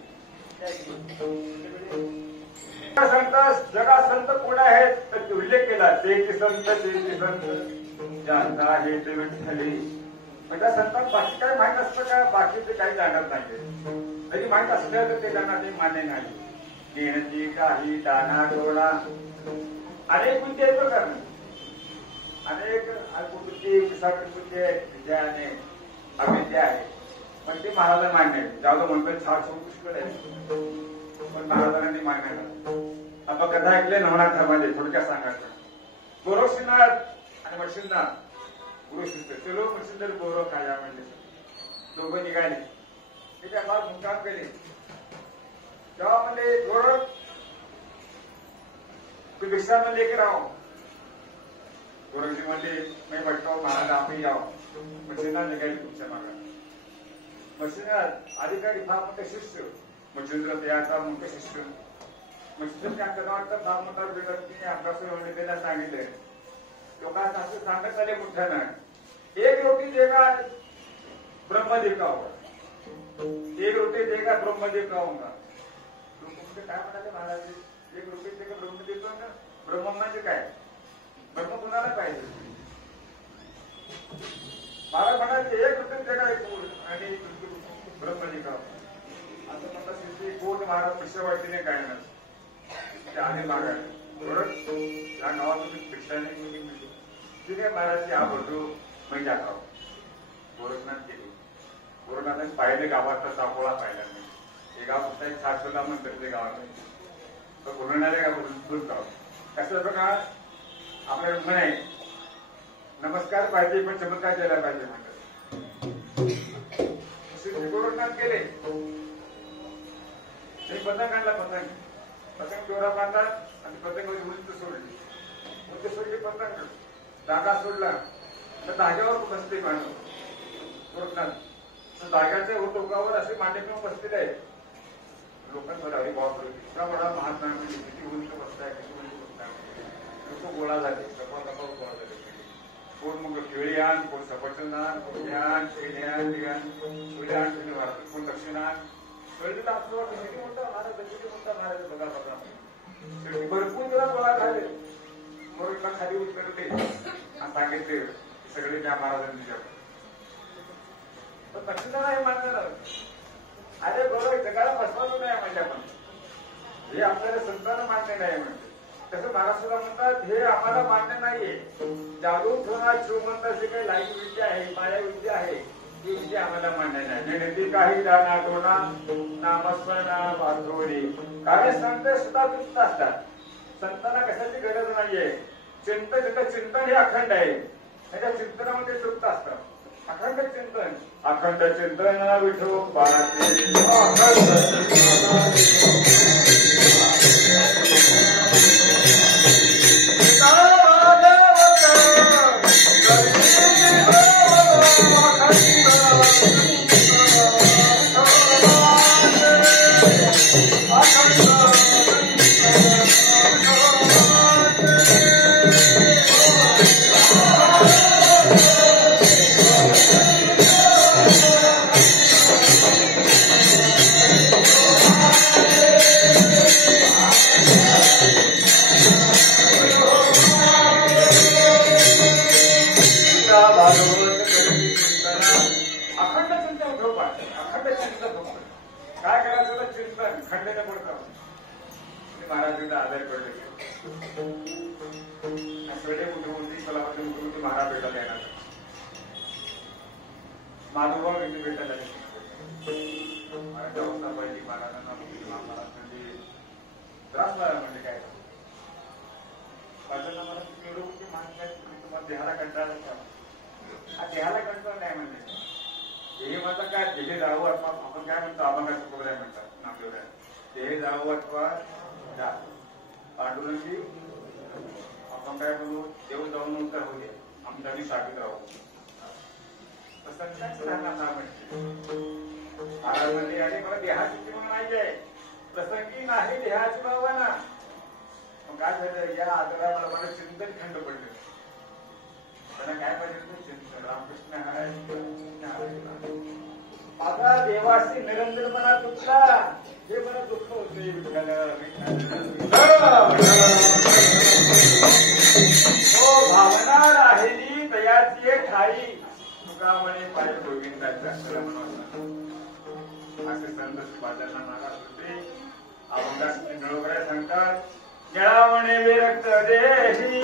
संत जगात संत कोण आहेत तर उल्लेख केला ते संत जानता हे ते विठ्ठली. म्हणजे संतांना बाकी काय माहित असतं का? बाकी ते काही जाणत नाही. तरी माहित असलं तर ते त्यांना ते मान्य नाही. गिणती काही दाना डोळा अनेक विद्या प्रकार अनेक कुटुंबी विद्या विद्या अनेक अविद्या आहे. पण ते महाराजांना मान्य आहे. जाऊ म्हणतो छान पुष्कळ आहे पण महाराजांनी मान्य आहे. आपण कथा ऐकले नवनाथामध्ये थोडक्यात सांगायचं. गोरक्षनाथ आणि मच्छिंद्रनाथ गुरु शिष्य चलो मच्छिंद्र गौरव खाया म्हणजे दोघं निघाले. ते त्या फार मुक्काम केले. तेव्हा म्हणजे गौरव तू भिक्षा में लेकर आओ. गौरवजी म्हणले मी म्हटलो महाराज आपण यावं. मच्छिंद्रनाथ निघाले तुमच्या मागा. मच्छिंद्रनाथ अधिकारी फार मोठे शिष्य. मच्छिंद्र त्याचा मोठे शिष्य. मच्छिंद्र त्यांना वाटतं फार मोठा व्यक्तीने आपल्यासोबत त्यांना सांगितलंय. लोकांना असं सांगत आले मोठ्यानं एक रोटी देगा ब्रह्म देखावा. एक रोटी देगा ब्रह्म देखाऊंगा. तुमचे काय म्हणाले महाराज? एक रोटी देगा ब्रह्म देतो ना. ब्रह्म म्हणजे काय? ब्रह्म कुणाला पाहिजे? महाराज म्हणाले एक रोटी देगा आणि ब्रह्म देखावा. असं म्हणतात कोण महाराज पैसे वाटले काय ना ते आले मागायला. या गावातून शिक्षण ठीक आहे. महाराज हा बंधू म्हणजे आठराव गोरखनाथ केली. गोरखनाथांनी पाहिले गावात सापोळा पाहिला नाही. हे गाव सुद्धा एक सातला म्हणतात ते गावात बोलणारे गाव बोलतो. कसं बघा आपल्याला म्हणे नमस्कार पाहिजे पण चमत्कार केला पाहिजे म्हणतात. गोरखनाथ केले ते पतंग आणला. पतंग दोरा बांधतात आणि पतंग उंच सोडली. उंच सोडली पतंग धागा सोडला तर धाग्यावर बसते माणूस गोरखनाथ. धाग्याच्या टोकावर असे मांडे घेऊन बसलेले आहे. लोकांवर अरे बापरे इतका बडा महात्मा म्हणजे किती उंच बसताय किती उंच बसताय. लोक गोळा झाले. गप्पा गोळा झाले. कोण मग केळी आण कोण सफरचंद आण कोण आण केळी आण केळी आण कोण दक्षिण आण कळलेला आपल्याला किती मोठा महाराज किती मोठा महाराज बघा बघा भरपूर जरा गोळा झाले. गोरखनाथ खाली उतरले आणि सांगितले सगळे त्या महाराजांनी पण दक्षिणा नाही मानलं. अरे बरोबर जगाला फसवलं नाही म्हणजे आपण हे आपल्याला संतांना मान्य नाही म्हणते. तसं महाराज सुद्धा म्हणतात हे आम्हाला मान्य नाहीये. जादू ठेवणार श्रीमंत असे काही लाईट विद्या आहे माया विद्या आहे ही विद्या आम्हाला मान्य नाही. नेती काही दाना टोना नामस्मरणा वाचोरी. कारण संत सुद्धा तृप्त असतात. संतांना कशाची गरज नाहीये. चिंतन चिंतन हे अखंड आहे. त्याच्या चिंतनामध्ये तृप्त असतात. अखंड चिंतन विठोबाचे माधवराव यांनी भेटायला पाहिजे. महाराजांना म्हणजे त्रास झाला म्हणजे काय माझ्यांना मला एवढं की माणसं तुम्हाला देहाला कंटाळा हा देहाला कंटाळा नाही म्हणजे हे माझा काय देहे जावं अथवा आपण काय म्हणतो अभंगाचं प्रोग्राम म्हणतात आपल्याला देहे जावं अथवा पांडुरंगी आपण काय बोलू देव जाऊन नंतर होऊ दे आमच्यानी साठीत राहू. महाराज म्हणजे आणि मला देहाची किंवा नाही आहे प्रसंगी नाही देहाची भावना. मग काय झालं या आदरा मला चिंतन खंड पडले. त्यांना काय पाहिजे चिंतन रामकृष्ण आहे आता देवाशी निरंजनपणा तुटला हे मला दुःख होते. भावना राहिली तयाची ठाई तुकामणे पाय गोविंदाच्या असे संत शिवाजांना नाराज होते. अवकाश निळवगड्या सांगतात निळावणे विरक्त देही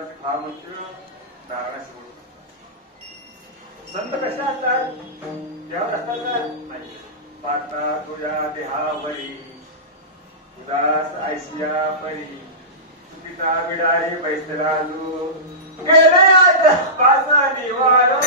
देवाची फार मोठी धारणाशी बोलतो. संत कशा असतात? देवावर असतात ना? नाही. पाता तुझ्या देहावरी उदास ऐशिया परी चुकीचा बिडारी बैसराजू कैलास पासा निवार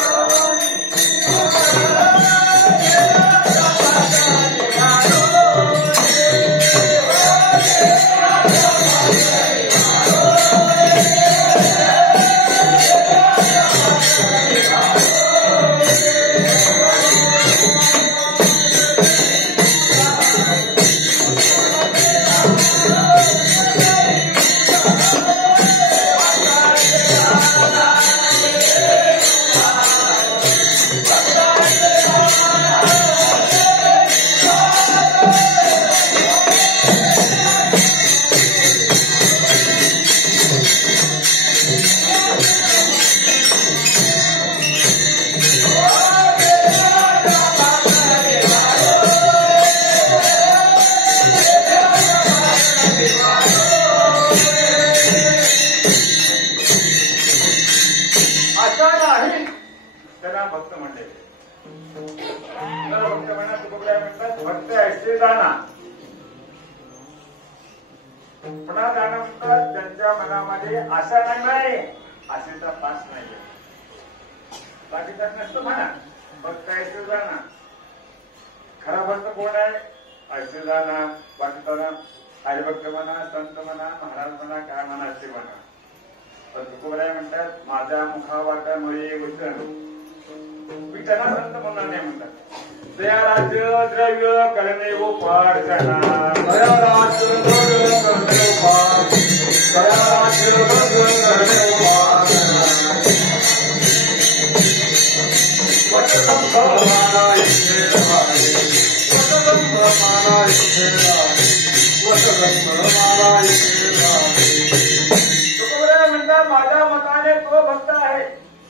भक्त म्हणले. भक्त म्हणा तुकोबराय म्हणतात भक्त ऐसे जाणा. पुन्हा जाणं म्हणतात त्यांच्या मनामध्ये आशा नाही, आशेचा पास नाहीये. बाकीचा नसतं म्हणा. भक्त ऐसे जाणा. खरा भक्त कोण आहे? ऐसे जाणा. बाकीचा हरिभक्त म्हणा, संत म्हणा, महाराज म्हणा, काय म्हणा, असे म्हणा. पण तुकोबराय म्हणतात माझ्या मुखावाटामुळे वचन मी त्यांना संत म्हणणार नाही म्हणतात. दया राज्य द्रव्य करणे उपार्जना. दया राज्य द्रव्य करणे उपार्जना. दया राज्य द्रव्य करणे उपार्जना. वचनं प्रमाणा इथे राहे. वचनं प्रमाणा इथे राहे. वचनं प्रमाणा इथे राहे. तुकोबराय म्हणतात माझ्या मताने तो भक्त आहे,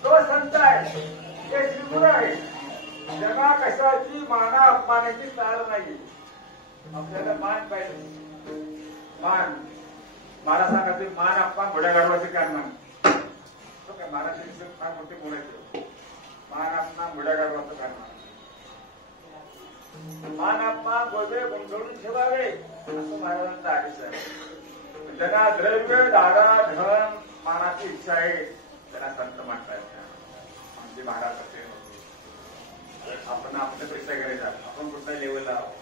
तो संत आहे, ते श्रीगुरु आहे. जगा कशाची माना अपमानाची तार नाही. आपल्याला मान पाहिजे. मान मला सांगायचे मान अपमान घोड्या गाडवाचे कारण तो काय महाराष्ट्राचे फार मोठे बोलायचे. मान अपमान घोड्या गाडवाचं कारण. मान अपमान गोबे गुंतवून ठेवावे असं महाराजांचा आदेश आहे. ज्यांना द्रव्य दारा धन मानाची इच्छा आहे त्यांना संत म्हणतात. आमचे महाराज असे आपण आपल्या परीक्षा करायचा. आपण कुठल्या लेवलला आहोत.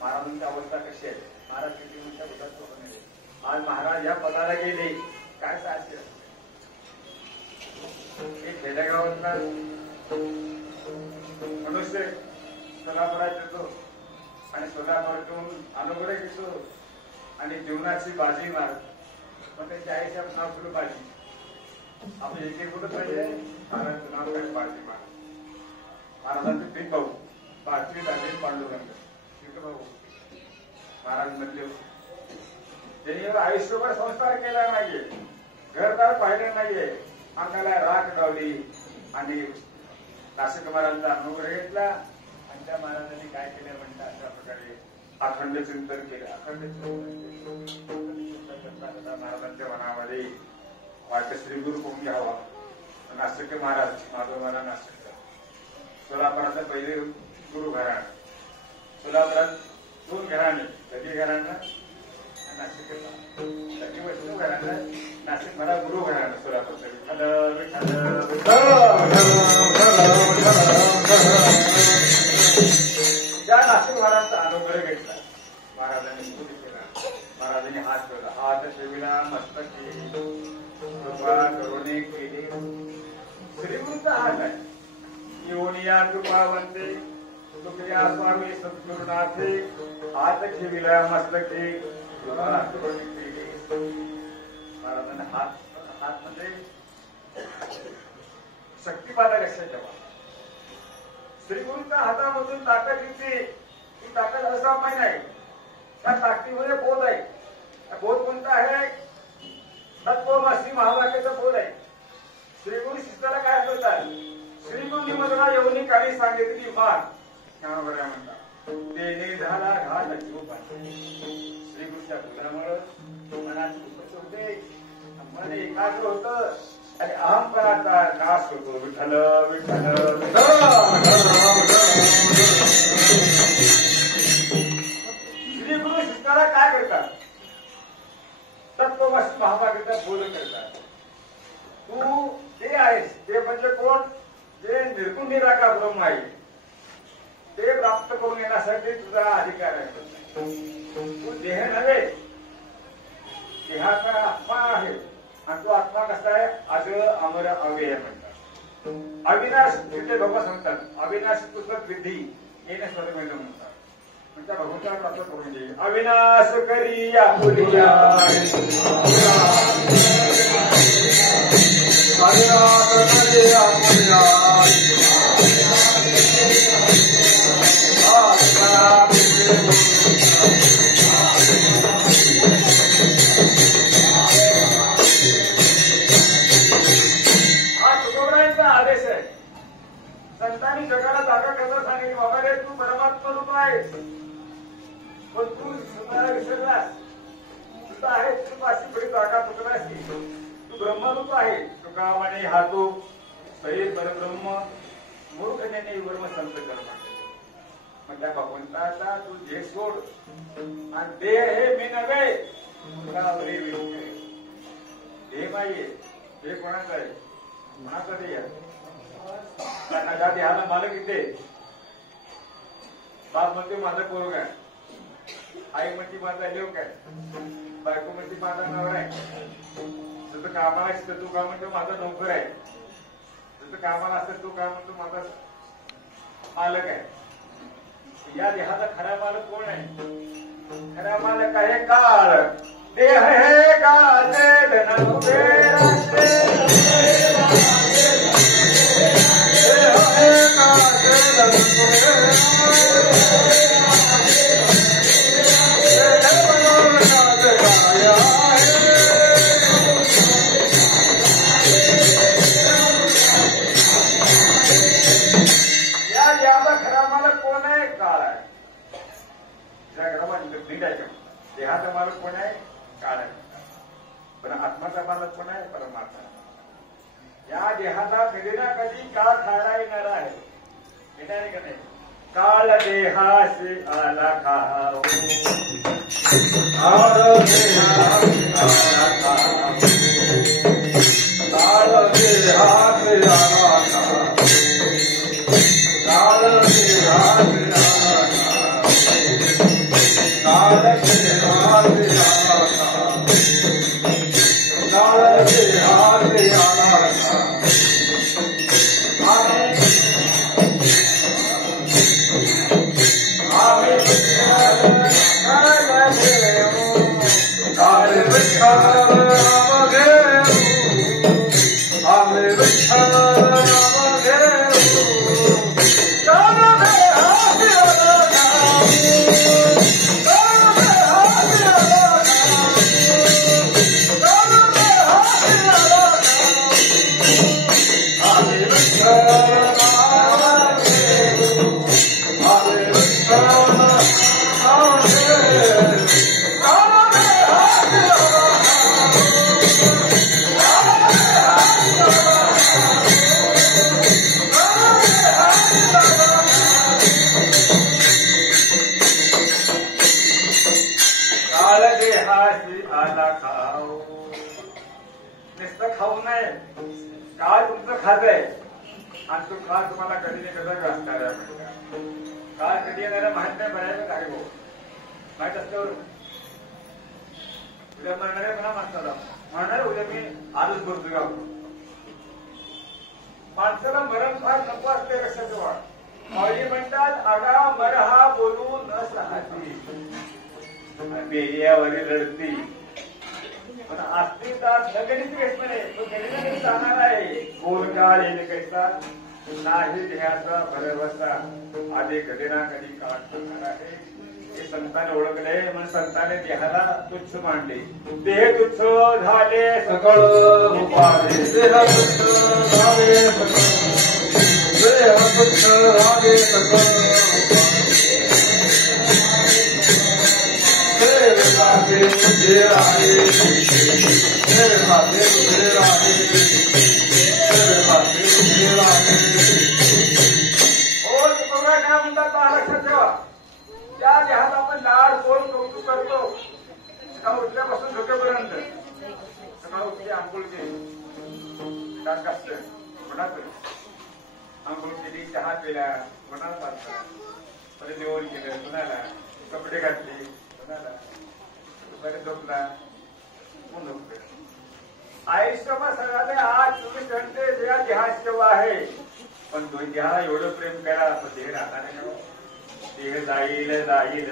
महाराजांची अवस्था कशी आहे? महाराज किती मोठ्या पदार्थ आज महाराज या पदाला गेले काय साहस्य. एक खेडेगावातला मनुष्य सोलापुरात येतो आणि सोलापुरातून अनुग्रह घेतो आणि जीवनाची बाजी मार. पण त्याची आईच्या नाव सुरू बाजी. आपण एक एक कुठं पाहिजे महाराज नाव काय बाजी मार. महाराजांचे तीन भाऊ पाचवी झाले पांडुरंग भाऊ. महाराज म्हणले त्यांनी आयुष्यभर संस्कार केला नाहीये, घरदार पाहिलं नाहीये, अंगाला राख लावली आणि नाशिक महाराजांचा अनुग्रह घेतला. आणि त्या महाराजांनी काय केलं म्हणतात अशा प्रकारे अखंड चिंतन केलं. अखंड चिंतन महाराजांच्या मनामध्ये वाटतं श्रीगुरु कोण घ्यावा. नाशिक महाराज माधव महाराज नाशिक सोलापुरात पहिले गुरु घराणं. सोलापुरात दोन घराणे लगी घराणं नाशिक लगी वैष्णव घराणं. नाशिक मला गुरु घराणं सोलापूरचं. त्या नाशिक महाराजांचा अनुग्रह घेतला. महाराजांनी स्तुती केला. महाराजांनी हात ठेवला. हात ठेविला मस्तक केली. कृपा करुणे केली. श्रीगुरूचा हात आहे. योनिया कृपावंते तुकड्या स्वामी सद्गुरुनाथे हात ठेविला मस्तके कृपा करुणे केली. महाराजांनी हात म्हणजे शक्तिपादा लक्षात ठेवा. श्रीगुरूच्या हातामधून ताकद येते. ती ताकद असामान्य आहे. त्या ताकदीमध्ये बोध आहे. बोध कोणता आहे? तत्वमसी महावाक्याचा बोध आहे. श्रीगुरू शिष्याला काय करतात? श्रीगुरूंनी मला येऊन काही सांगितली मान ज्ञानोबऱ्या म्हणतात तेने झाला घात जीव पाहिजे. श्रीगुरूच्या बोधामुळं मनाची उपच होते. म्हणजे एकाग्र होतं आणि अहंकाराचा नाश होतो. विठ्ठल विठ्ठल श्री गुरु शिष्याला काय करतात? तत्वमसी महाभारतात बोलून करतात. तू ते आहेस, ते म्हणजे कोण? जे निर्गुण निराकार ब्रह्म आहे, ते प्राप्त करून येण्यासाठी तुझा अधिकार आहे. तू देह नव्हे, देहाचा आत्मा आहे. आणि तो आत्मा कसा आहे? अजर अमर अव्यय म्हणतात. अविनाश तिथे भगवान सांगतात, अविनाश पुस्तक विधी येणे स्वतः म्हणतात. त्या भगवंताला प्राप्त करून घे. अविनाश करी आपुलिया हा तुकोबरायांचा आदेश आहे. संतांनी जगाला जागा करता सांगितली, बाबा रे तू परमात्मा रूप आहेस, पण तू स्वतःला विसरलास. तुझं आहे तू अशी बरी जागा चुकलास की तू ब्रह्मरूप आहे. तुका म्हणे हा तो शरीर परब्रह्म मूर्खने वर्म संत कर्म. मग त्या भगवंताचा तू देह सोड आणि देह हे मी नव्हे. तुला देह नाहीये, हे कोणाचं आहे? कोणाचा देह? त्या देहाला मालक इथे. बाप म्हणते माझा पोरग आहे, आई म्हणते माझा लेक आहे, बायको म्हणते माझा नवरा आहे. जसं कामाला असतं तू का म्हणतो माझा नोकर आहे, जसं कामाला असतं तू का म्हणतो माझा मालक आहे. या देहाचा खरा मालक कोण आहे? खरा मालक आहे काळ. देह हे काळ देहाचा मालक कोण आहे? काळ आहे. पण आत्माचा मालक कोण आहे? परमात्मा. या देहाला कधी ना कधी काळ खायला येणार आहे. येणार का नाही? काळ देहाशी आला खाओ, काळ देहाशी आला खाओ, काळ देहाशी आला खाओ, काळ देहाशी आला खाऊ नये. काळ तुमचं खातंय आणि तो काळ तुम्हाला कधी नाही कसा असणार आहे. काळ कधी येणाऱ्या माहित नाही. बऱ्याच काय हो माहित असल्यावर उद्या म्हणणार आहे म्हणा माणसाला, म्हणणार उद्या मी आजच भरतो का. माणसाला मरण फार नको असते. कशाचं वाढ माऊली म्हणतात, आगा मर हा बोलू न सहाती, बेरियावरील रडती. पण अस्तित्वात नगणित व्यसने तो कधी जाणार आहे. कोण काळ येणे कैसा नाही देहाचा भरवसा, आधी कधी ना कधी काळ करणार आहे. हे संतांनी ओळखले म्हणून संतांनी देहाला तुच्छ मांडले. देह तुच्छ झाले सकळ उपाले, देह तुच्छ झाले सकळ, देह तुच्छ झाले सकळ, देह लक्षात ठेवा त्या देहात आपण लाड कोण कौतुक करतो सकाळ उठल्यापासून झोपेपर्यंत सकाळ उठले अंघोळ केली डाक असतं मनात अंघोळ केली चहा पिला मनात बांधला परत जेवण केलं कुणाला कपडे घातले कुणाला परत झोपला कोण झोपलं आयुष्यभर सगळ्याने 8-24 घंटे या देहात सेवा आहे पण तो देहा एवढं प्रेम करा पण देह राहणार नाही देह जाईल जाईल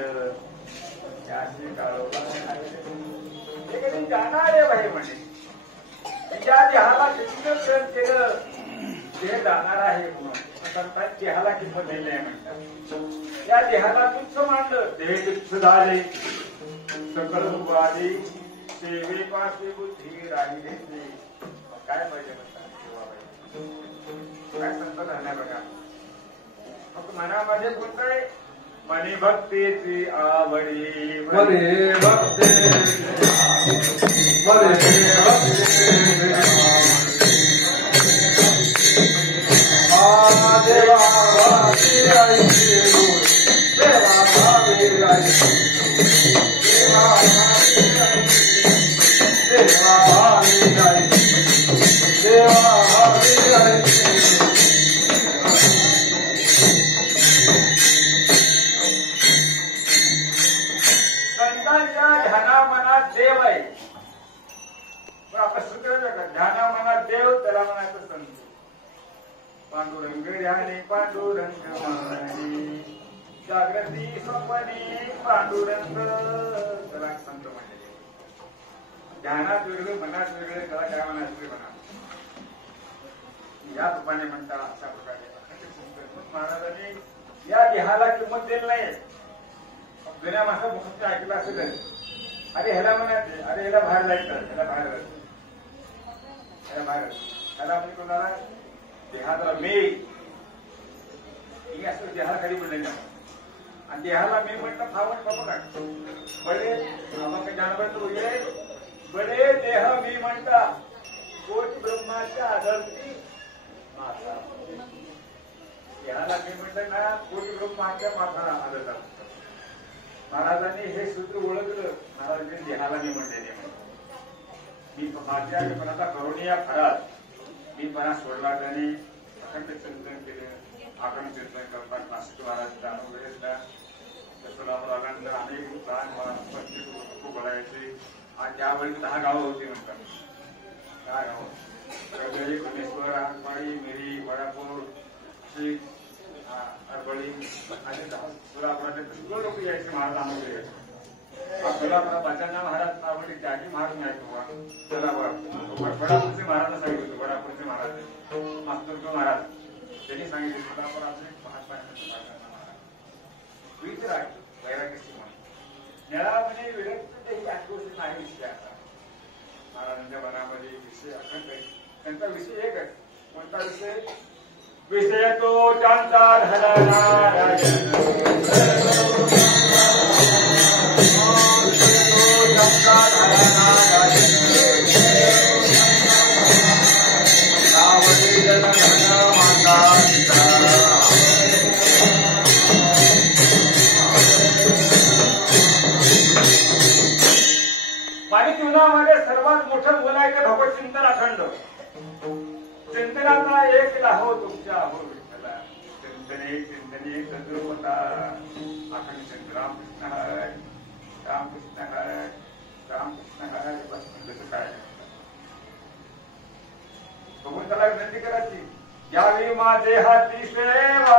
हे कधी जाणार आहे भाई म्हणे ज्या देहाला किती प्रेम केलं देह जाणार आहे म्हणून देहाला किंमत दिली नाही म्हणतात या देहाला तुच्छ मानलं देह तुच्छ झाले सकल आली सेवेपाशी बुद्धी राहिली काय पाहिजे म्हणतात काय संत राहणार बघा फक्त मनामध्ये कोणतं आहे मनी भक्तीची आवडी मने भक्ती मने देवा भावी आई देवा भावी आई देवा भावी आई देवा भावी आई संतांच्या ध्याना मनात देव आहे पण आपण सूत्र ध्याना मनात देव त्याला म्हणायचं संत पांडुरंग ध्याने पांडुरंग मानी जागृती स्वप्नी पांडुरंग त्याला संत म्हणले ध्यानात वेगळं मनात वेगळं त्याला काय म्हणायचं म्हणा या रूपाने म्हणता अशा प्रकारे महाराजांनी या देहाला किंमत दिली नाही जुन्या माणसा मुखात ऐकलं असेल अरे ह्याला म्हणायचे अरे ह्याला बाहेर जायचं ह्याला बाहेर ह्याला म्हणजे कोणाला देहाला मे असं देहाला खाली म्हणलं नाही आणि देहाला मी म्हटलं फावट बाबा काय बडे आम्हाला जानवर तो बडे देह मी म्हणता कोट ब्रह्माच्या आदरती माता देहाला मी म्हटलं ना कोट ब्रह्माच्या माता आदरता महाराजांनी हे सूत्र ओळखलं महाराजांनी देहाला मी म्हणलेले मी माझ्या मनाचा करुणिया फरात मी मना सोडला त्याने अखंड चिंतन केलं आखंड चिंतन करतात नाशिक महाराज वगैरे सोलापुरानंतर अनेक लहान खूप बोलायचे आणि त्यावेळी 10 गावं होती म्हणतात 10 गावं रगळी कुणेश्वर आंबाळी मिरी वडापूर श्री अरबळी आणि सोलापुरातले सगळे लोक यायचे महाराजांमध्ये सोलापुरात बचांना महाराज आवडले त्यागी महाराज नाही वडापूरचे महाराज सांगितले वडापूरचे महाराज मास्तुरकर महाराज त्यांनी सांगितले सोलापुरातले महात्मा वीज राग वैराग्याची म्हण निळा म्हणजे विरक्त ही आक्रोश नाही विषय आता महाराजांच्या मनामध्ये विषय अखंड आहे त्यांचा विषय एक आहे कोणता विषय विषय तो त्यांचा धरा नारायण माझ्या जीवनामध्ये सर्वात मोठं बोलायचं भगवत चिंतन अखंड चिंतनाचा एक लाहो तुमच्या हो विठ्ठला चिंतने चिंतने सद्रुपता अखंड चिंतन रामकृष्ण हर रामकृष्ण हर रामकृष्ण हर बस म्हणजे काय भगवंताला विनंती करायची यावी माझे हाती सेवा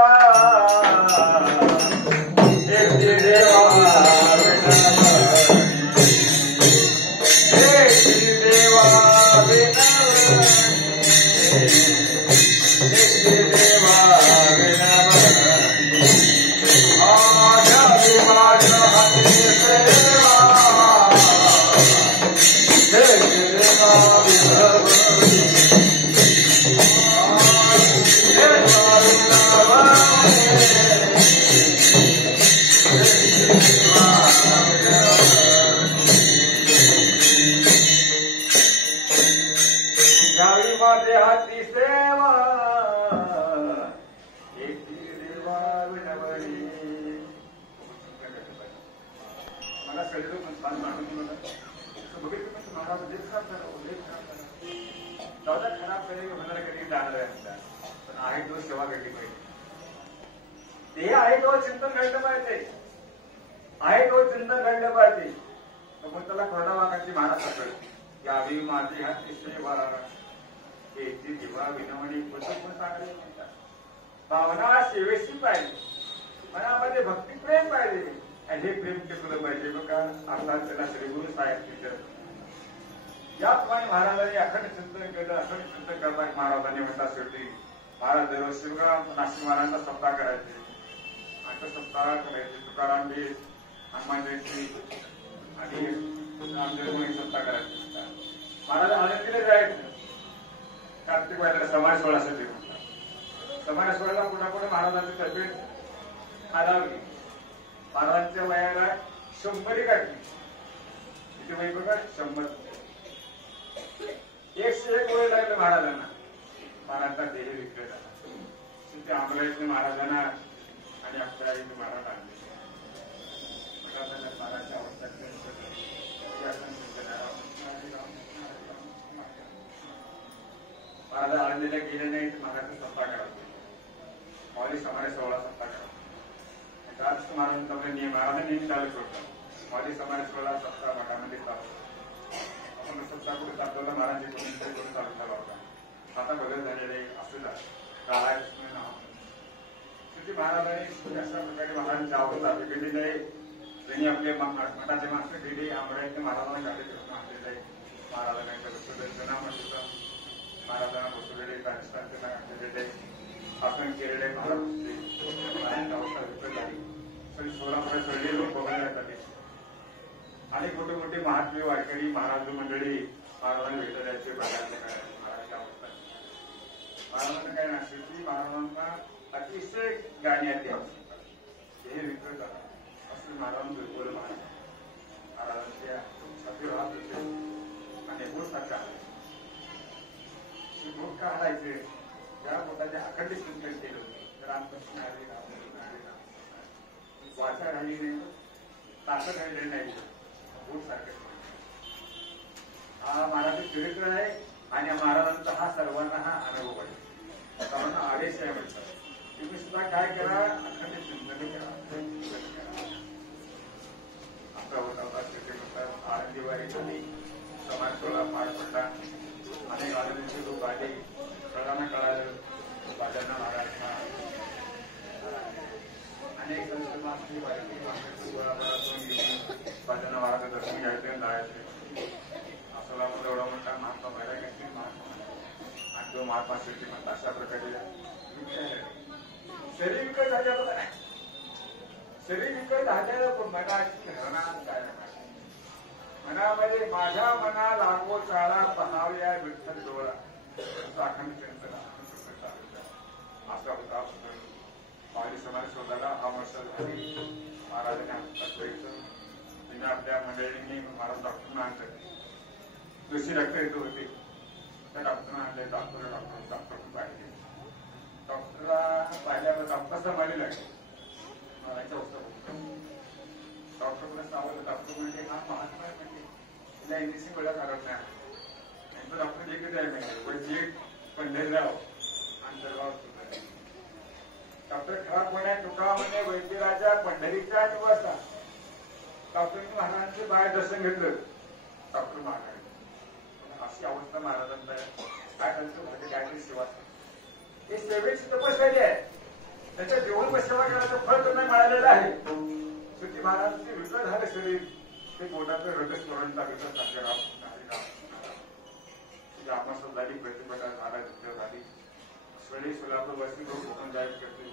हरी मला सगळं पण छान मानून मला बघितलं पण महाराज लेख खराब झाला लेख खराब झाला दादा खराब करे होणारा कधी जाणार पण आहे तो सेवा घडली पाहिजे ते आहे तो चिंतन घडलं पाहिजे आहे तो चिंतन घडलं पाहिजे मग त्याला कोरडा वागायची महाराज सापडेल यावी माझी हाती सेवा याची दिवा विनवणी कुठं पण सांगले म्हणतात भावना सेवेशी पाहिजे मनामध्ये भक्ती प्रेम पाहिजे आणि हे प्रेम टिकलं पाहिजे बघा अर्थात त्याला श्रीगुरु साहेब याप्रमाणे महाराजांनी अखंड चिंतन केलं अखंड चिंतन करताना महाराजांनी म्हणतात शेवटी महाराज दररोज शिवराम नाशिक महाराजांचा सप्ताह करायचे आणि सप्ताह करायचे तुकाराम बीज हनुमान जयंती आणि रामजन्मभूमी सप्ताह करायचे महाराज आनंदीला जायचं कार्तिक वाहिला समाज सोहळ्यासाठी म्हणतात समाज सोहळ्याला कुणाकुठे महाराजांची तब्येत खालावली महाराजांच्या वयाला 100 गाठली किती वय बघा 100 101 वय लागलं महाराजांना महाराजांचा देह विक्रय झाला तिथे आंबळाईतले महाराजांना आणि अक्षराईतले महाराज आणले महाराजच्या अवस्था महाराज आळंदीला गेले नाही महाराज सप्ताह करावं माऊली समाज सोहळा सप्ताह करावा महाराजांचा नियम महाराजांनी नेहमी चालू ठेवतात माऊली समाज सोहळा सप्ताह मठामध्ये चालू आपण सप्ताह कुठे चालवला महाराजांची करून चालू झाला होता आता बदल झालेले असू द्या राधाकृष्ण नाव शेवटी महाराजांनी अशा प्रकारे महाराजांची आवडता केलेली आहे त्यांनी आपले मठाचे मास्टर केले आंबळ्याचे महाराजांना कार्यक्रम आणलेले आहे महाराजांच्या बसवलेलं नाम असतं महाराजांना बसवलेले राजस्थानचे आणलेले आसन केलेले महाराज महाराजांची अवस्था विकत झाली तरी सोलापुरात चढले लोक बघण्यात आले अनेक मोठे मोठे महात्मे वारकरी महाराज मंडळी महाराजांना भेटत जायचे बघायचे महाराजच्या अवस्था महाराजांना काय ना शेवटी महाराजांना अतिशय गाण्याची आवश्यकता हे विकत झालं असं महाराजांना बिलकुल महाराजांच्या छाती राहत होते आणि बोट टाका बोट का हलायचे त्या बोटाच्या अखंड चिंतन केलं होतं रामकृष्ण हरी रामकृष्ण हरी रामकृष्ण वाचा राहिली नाही ताकद राहिली नाही बोट सारखे हा महाराज चरित्र आहे आणि महाराजांचा हा सर्वांना हा अनुभव आहे सर्वांना आदेश आहे म्हणतात तुम्ही सुद्धा काय करा अखंड चिंतन करा आपला होता होता तिथे म्हणतात आनंदी वारी झाली समाज सोहळा पार पडला अनेक आनंदीचे लोक आले सगळ्यांना कळालं बाजांना महाराज अनेक संस्कृती बाजांना महाराज दर्शन घ्यायचे जायचे असला एवढा मोठा महात्मा पाहिला घ्यायचे महात्मा आणि तो महात्मा शेवटी म्हणतात अशा प्रकारे शरीर विकत झाल्यावर शरीर विकत झाल्यावर पण मनाची धारणा काय मनामध्ये माझ्या मना लागो चाळा पहाव्या विठ्ठल डोळा अखंड चिंतन असा होता माऊली समाज शोधाला 6 वर्ष झाली महाराजांनी आमच्यात द्यायचं तिने आपल्या मंडळींनी महाराज डॉक्टरना आणलं दुसरी डॉक्टर येत होते त्या डॉक्टरना आणले डॉक्टर पाहिले डॉक्टरला पाहिल्यावर डॉक्टर समाधी लागली महाराजच्या अवस्था डॉक्टरला सांगितलं डॉक्टर म्हणजे हा महात्मा म्हणजे तिला इंग्लिशी वेळा कारण नाही डॉक्टर एकच आहे म्हणजे वैद्यक पंढरीराव अंतर्गाव डॉक्टर खराब म्हणे तुका म्हणे वैद्यराजा पंढरीच्या निवासा डॉक्टरनी महाराजांचे बाहेर दर्शन घेतलं डॉक्टर महाराज अशी अवस्था महाराजांचा आहे काय त्यांचं म्हणजे काहीतरी सेवा ही सेवेची तपश्चर्या आहे त्याच्या जेवण सेवा करायचं फळ त्यांना मिळालेलं आहे शेवटी महाराजांचे विकत झालं शरीर ते पोटाचं हृदय स्मरण टाकलं सारखं राम आत्मसात झाली प्रतिभटा झाला जिद्द झाली स्वळी सोलापूर वस्ती लोक कोकण जाहीर करते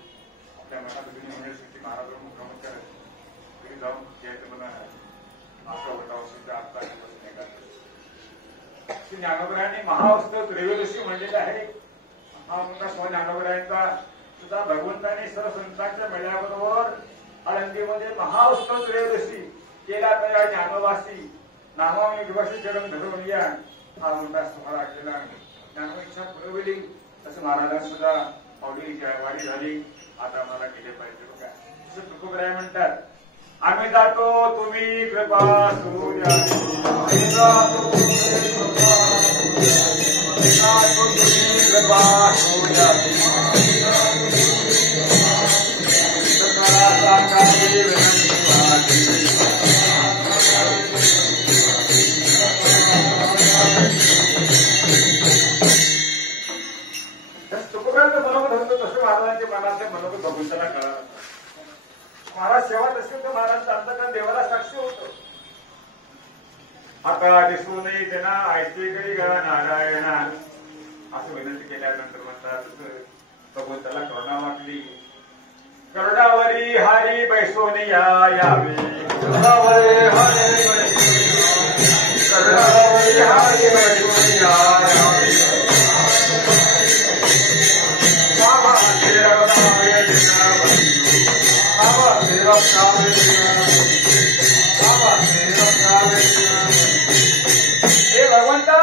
आपल्या मनात युनिव्हर्सिटी महाराज मुक्काम करायचे घरी जाऊन घ्यायचं मला असं होता औषध आता ज्ञानोबरायांनी महाउत्सव त्रयोदशी म्हणलेला आहे हा मोठा स्व ज्ञानोबरायांचा सुद्धा भगवंतांनी सर्व संतांच्या मेळ्याबरोबर आळंदीमध्ये महाउत्सव त्रयोदशी केला तया ज्ञानोबासी नामामी विवासी जगन धरून या हा मोठा सोहळा केला ज्ञानोबाईच्या पुरविली तसं महाराजांना सुद्धा माऊली वारी झाली आता आम्हाला केले पाहिजे बघा तुकोबराय म्हणतात आम्ही जातो तुम्ही कृपा सुरू द्या कृपा सुरू द्या तुकोबरायचं मनोगत होतं तसं महाराजांच्या मनातल्या मनोगत भगवंताला कळालं महाराज सेवात असेल तर महाराज अंतकरण देवाला साक्षी होतो आता दिसू नये त्यांना ऐशी करी गा नारायणा असं विनंती केल्यानंतर म्हणतात भगवंताला करुणा वाटली करुणावरी हरी बैसोनी यावे करुणावरी हरी बैसोनी यावे बाबा हे भगवंता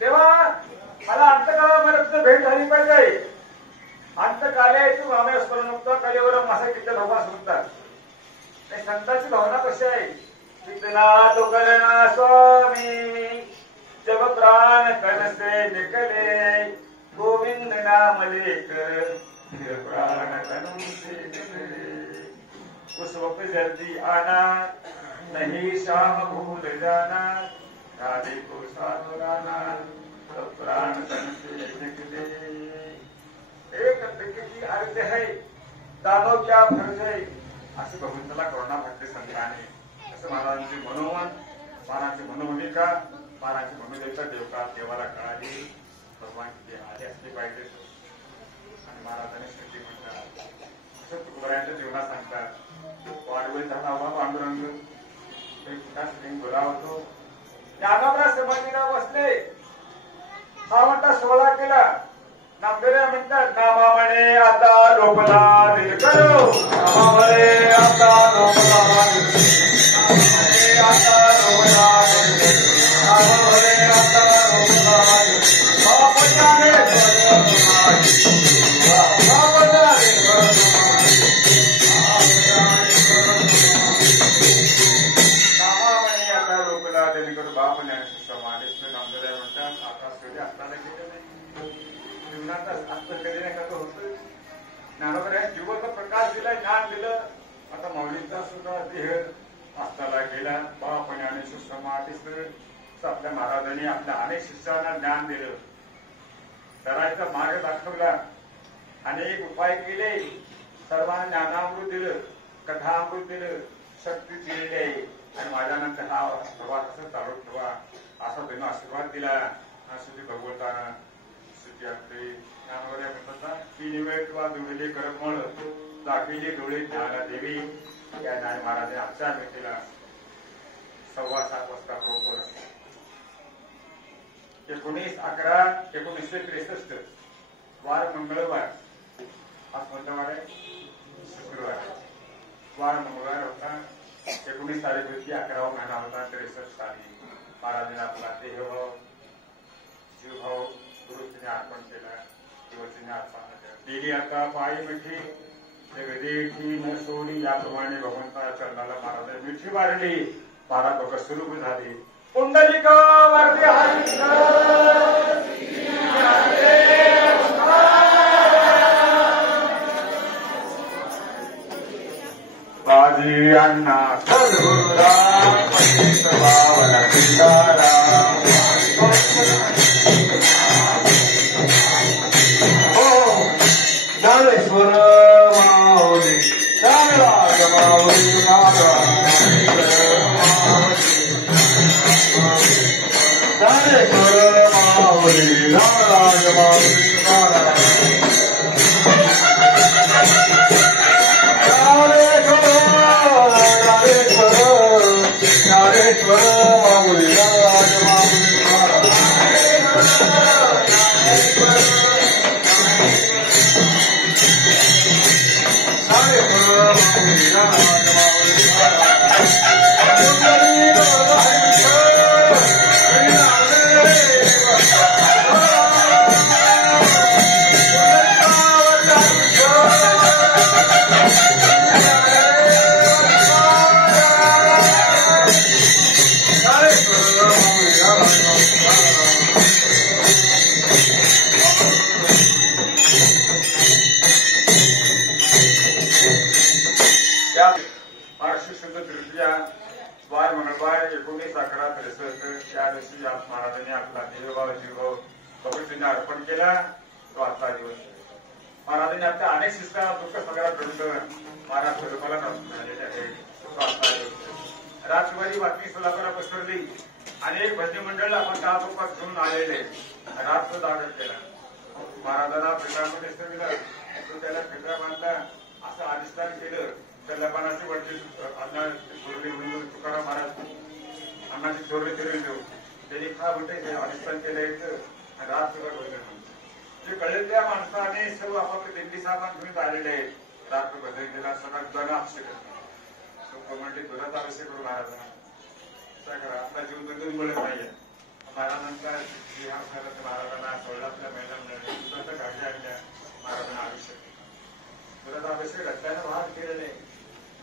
तेव्हा मला अंतकाळामध्ये भेट झाली पाहिजे अंतकाल्याची भावना स्मरणमुक्त कलेवर मासा किती भावना सुटतात संतांची भावना कशी आहे कितना तो करना स्वामी जब प्राण कनसे निकले गोविंद नाम लेकर प्राण तन से निकले उस वक्त जल्दी आना नहीं शाम भूल जाना राधे को सानुराना तो प्राण तन से निकले एक की अर्थ है दानो क्या फर्ज है असे भगवंताला करुणा भक्ती संताने असं महाराजांचे मनोमन महाराजांची मनोभूमिका महाराजांची मनोदेवता देवता देवाला कळाली भगवान तिथे आले असले पाहिजे आणि महाराजांनी श्रुती म्हणतात असं तुकोबरायांच्या जीवनात सांगतात वाढवळ झाला हवा पांडुरंग बोलावतो ज्ञानोबरा समाधीला बसले हा म्हणता सोहळा केला नामदेव म्हणतात नामा म्हणे आता लोपला दिल करो नामा म्हणे आता लोपला आता लोपला नामा म्हणे आता जीवनचा प्रकाश दिला ज्ञान दिलं आता मौलींचा सुद्धा देह अस्ताला गेला बापणे आणि सुसमाधीस आपल्या महाराजांनी आपल्या अनेक शिष्यांना ज्ञान दिलं करायचा मार्ग दाखवला अनेक उपाय केले सर्वांना ज्ञानामृत दिलं कथामृत दिलं शक्ती दिलेली आहे आणि माझ्यानंतर हा प्रवास असं चालू ठेवा असा त्यांना आशीर्वाद दिला श्रुती भगवंतानं श्रुती आपली ज्ञानवऱ्या म्हणतात की निवेळ किंवा दुडले करमळ दाखविले डोळे ज्ञाना देवी या ज्ञान महाराजांनी आजच्या भेटीला 7:15 वाजता बरोबर 19/11/1963 वार मंगळवार आज कोणता वार आहे शुक्रवार वार मंगळवार होता 19 तारीख होती 11वा महिना होता 63 साली महाराजांनी आपला देहभाव जीवभाव गुरुजीने अर्पण केला शिवजीने अर्पण केलं गेली आता पायी मिठी जगदेठी न सोडी याप्रमाणे भगवंता चरणाला महाराज मिठी मारली महाराज लोक सुरू झाली पुंडलिका वरती बाजी अण्णा सद्गुरुराम पंडित बावला सीताराम ज्ञानेश्वर माऊली ज्ञानराज माऊली ज्ञानेश्वर माऊली ज्ञानराज माऊली त्या महाराष्ट्र शुद्ध तृतीया वार मंगळवार 19/11/63 त्या दिवशी महाराजांनी आपला देवभाव जीवभाव भगवतींना अर्पण केला. तो आजचा दिवस महाराजांनी आपल्या अनेक शिष्टांना दुःख सगळ्यात घडून महाराज स्वरूपाला झालेले आहे. तो आजचा दिवस राजवारी बातमी सोलापूरला पसरली. अनेक भजनी मंडळ आपण ताबोकात घेऊन आलेले रात्र दाखल केला. महाराजांना पिंडामध्ये ठेवलं. तो त्याला पिंडा बांधला असं अधिष्ठान केलं. तर लबानाची वरती अण्णा चोरली म्हणून तुकाराम महाराज अण्णाची चोरली फिरवली देऊ त्यांनी खा म्हणते अधिष्ठान केलं यायचं रात सुद्धा कळलं. जे कळले त्या माणसाने सर्व आपापले दिंडी सामान घेऊन आलेले आहेत. रात्र बदललेला सगळा जण अभिषेक म्हणते दुधाचा अभिषेक करून महाराजांना काय करा आपला जीव बंधून मिळत नाहीये. महाराजांचा महाराजांना सोळातल्या महिन्यामध्ये दुधाच्या गाड्या आणल्या. महाराजांना अभिषेक दुधाचा अभिषेक रस्त्यानं भाग केलेले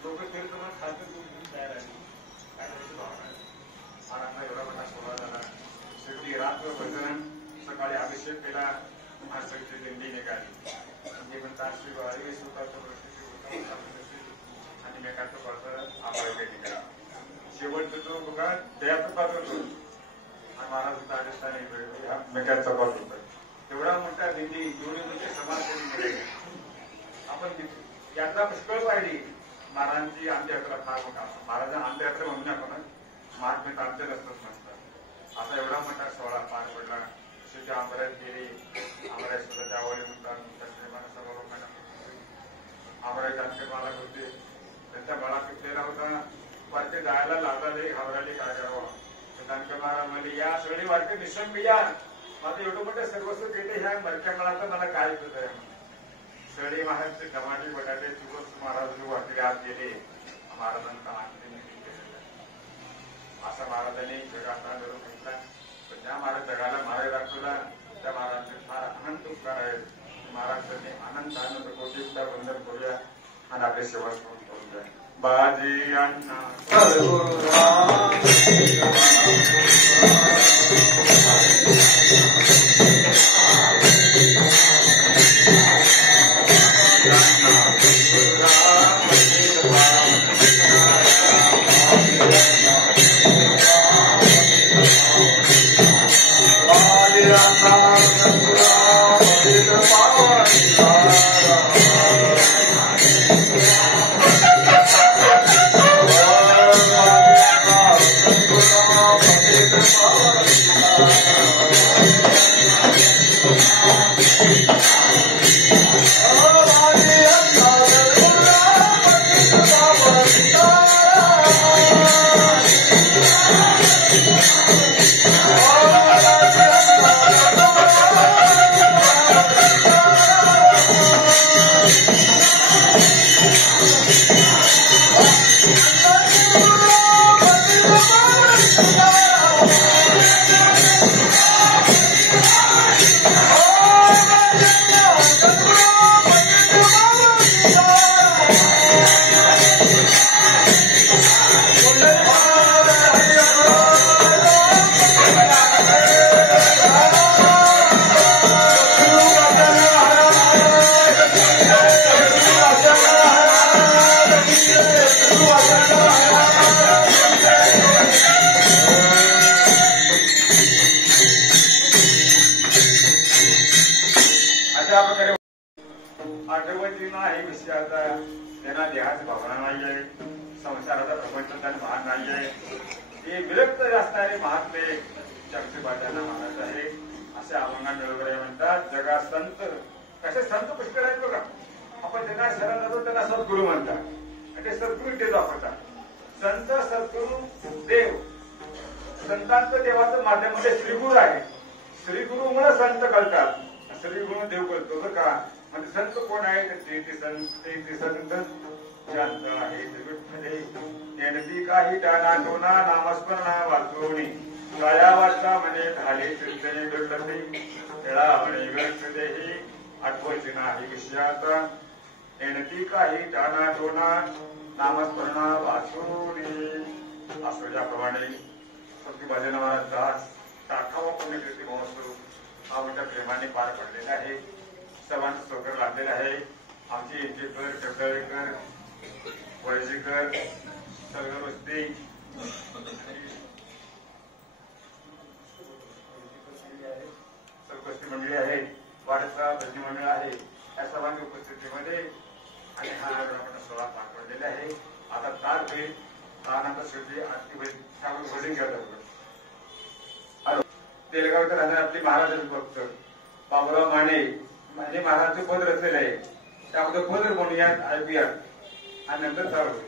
लोक फिरत म्हणून खातं दूध तयार आली. काय भावना महाराजांना एवढा मोठा सोहळा झाला. शेवटी रात्र भजन सकाळी अभिषेक केला. महाराष्ट्राची दिंडी निघाली. म्हणजे म्हणतात श्री वारी स्वतःचं आणि मेकाचं पात्र आंबाळी निघाला. शेवटचं तो बघा दयाचं पात्र होतो आणि महाराज राजस्थानी मेक्याचा पात्र होता. एवढा मोठा दिंडी एवढी म्हणजे समाजसेवी मिळेल. आपण यात्रा पुष्कळ पाहिली. महाराजांची अंत्ययात्रा फार मोठा महाराजांना अंत्ययात्रा म्हणून आपण महात्म्य अंत्य नसतच नसतात. आता एवढा मोठा सोहळा पार पडला. शेवटी आंबऱ्यात गेली. आंबऱ्यात सुद्धा जावळे म्हणतात प्रेमानं सर्व लोकांना आंबऱ्यात अंत्य माला होते. त्यांचा गळा तुटलेला होता. वारके जायला लागले घाबरले काय करावं. त्यांच्या महाराज म्हणजे या सगळी वारके निशंक या माझं एवढं मोठं सर्वस्व केले ह्या मरक्या मळाचं मला काय होत आहे. सगळे महाराजचे टमाटे बटाटे चुकत महाराज वाटले आत गेले. महाराजांचा अंतिम असा महाराजांनी जगाचा निरोप घेतला. पण ज्या महाराज जगाला मार्ग दाखवला त्या महाराजांचे फार अनंत उपकार आहेत. महाराजांनी अनंत आनंद कोटीचा वंदन करूया आणि आपली सेवा करून द्या. बाजी अण्णा आमचे इंचेकर टकळेकर वळसेकर सरगरवस्ती सरगोष्ठी मंडळी आहे वाडसा भजनी मंडळ आहे या सर्वांच्या उपस्थितीमध्ये आणि हा आपण सोहळा पार पडलेला आहे. आता तार होईल तानाचा शेवटी आरती होईल त्यामुळे होल्डिंग करतात. तेलगावकर राहणारे आपले महाराजांचे भक्त बाबुराव माने म्हणजे महाराजचे पद रचलेले आहे त्यामध्ये पद म्हणूयात ऐकूया आणि नंतर चालू होईल.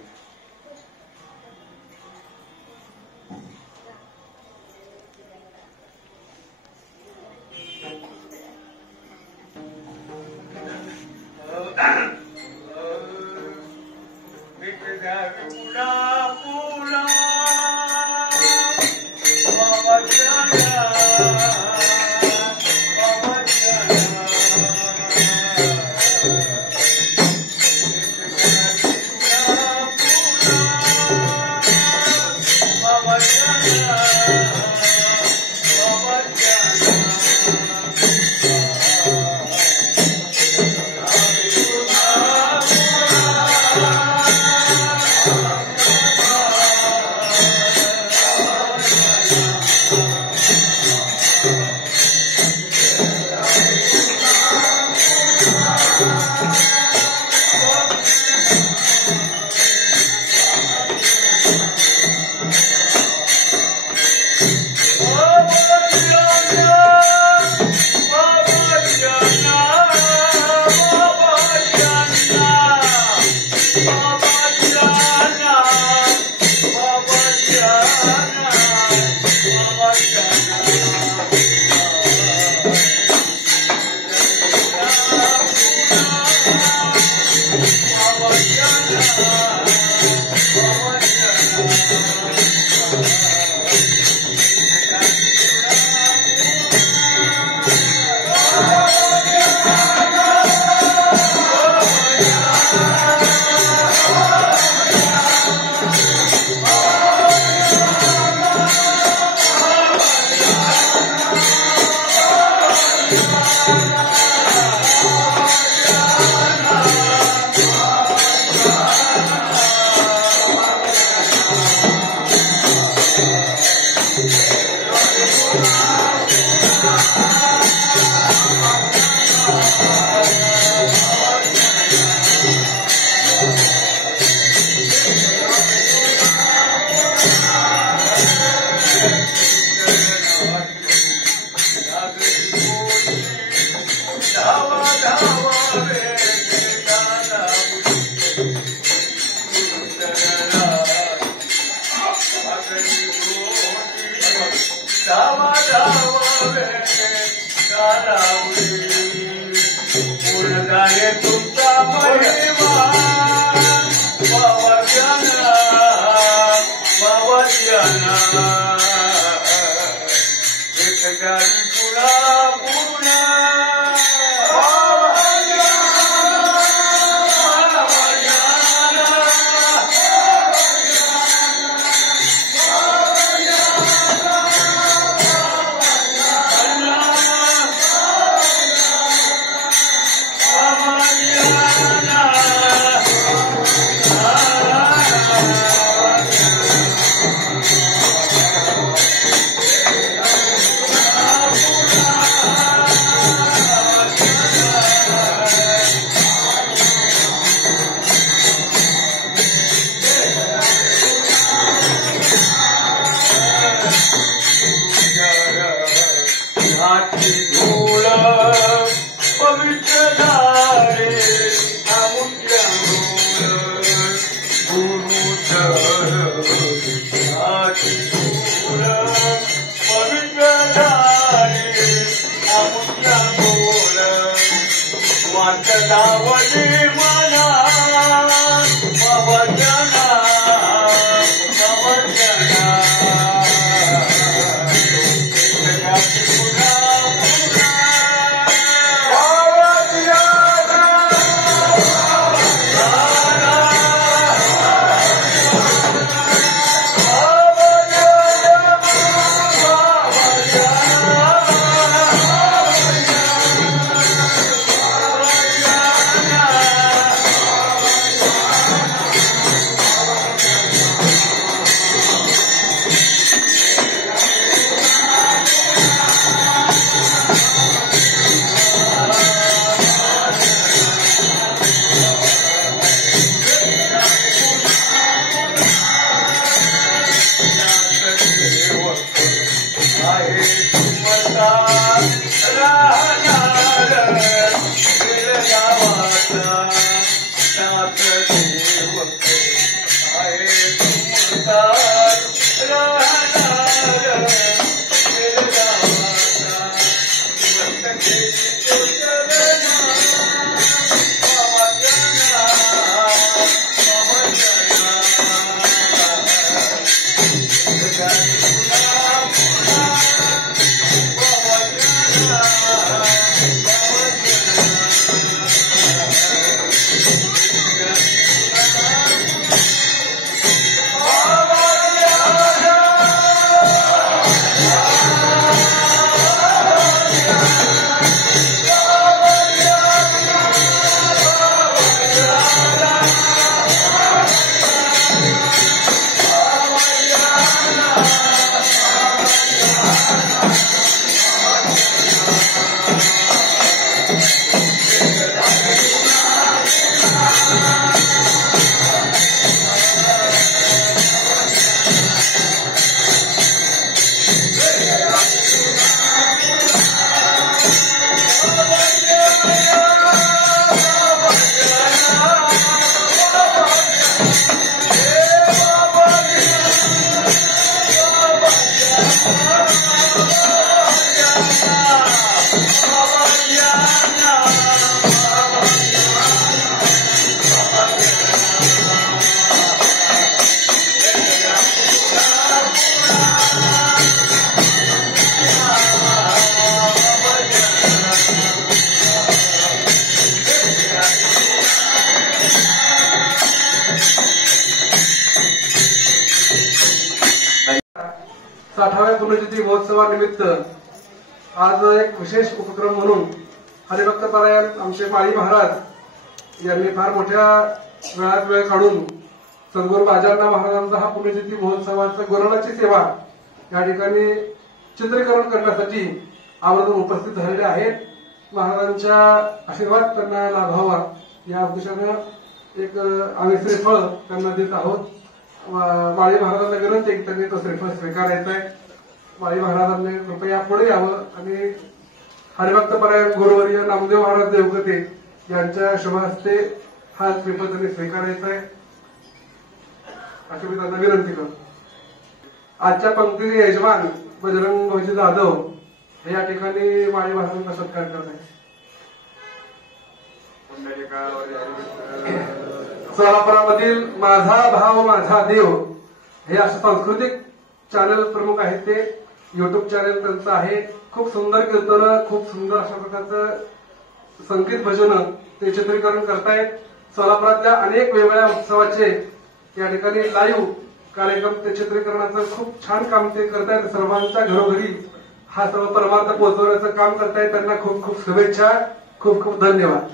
60व्या पुण्यतिथी महोत्सवानिमित्त आज एक विशेष उपक्रम म्हणून हरिभक्त परायण आमचे माळी महाराज यांनी फार मोठ्या वेळात वेळ काढून सद्गुरू बाजारनाथ महाराजांचा हा पुण्यतिथी महोत्सवाचा गौरवाची सेवा या ठिकाणी चित्रीकरण करण्यासाठी आवर्जून उपस्थित झालेले आहेत. महाराजांच्या आशीर्वाद त्यांना लाभावा या उद्देशानं एक आम्ही श्रीफळ त्यांना देत आहोत. माळी महाराजांना विनंती की त्यांनी तो श्रीफळ स्वीकारायचा आहे. माळी महाराजांनी कृपया पुढे यावं आणि हरिभक्त परायण गुरुवर्य नामदेव महाराज देवगते यांच्या शुभ हस्ते हा श्रीफळ त्यांनी स्वीकारायचा आहे अशी मी त्यांना विनंती करतो. आजच्या पंक्तीचे यजमान बजरंग भाऊजी जाधव हे या ठिकाणी माळी महाराजांचा सत्कार करत आहेत. सोलापुरामधील माझा भाव माझा देव हे असं सांस्कृतिक चॅनल प्रमुख आहेत. ते युट्यूब चॅनल त्यांचं आहे. खूप सुंदर कीर्तनं, खूप सुंदर अशा प्रकारचं संगीत भजनं ते चित्रीकरण करतायत. सोलापुरातल्या अनेक वेगवेगळ्या उत्सवाचे या ठिकाणी लाईव्ह कार्यक्रम ते चित्रीकरणाचं खूप छान काम ते करतायत. सर्वांच्या घरोघरी हा सर्व परमार्थ पोहोचवण्याचं काम करतायत. त्यांना खूप खूप शुभेच्छा. खूप खूप धन्यवाद.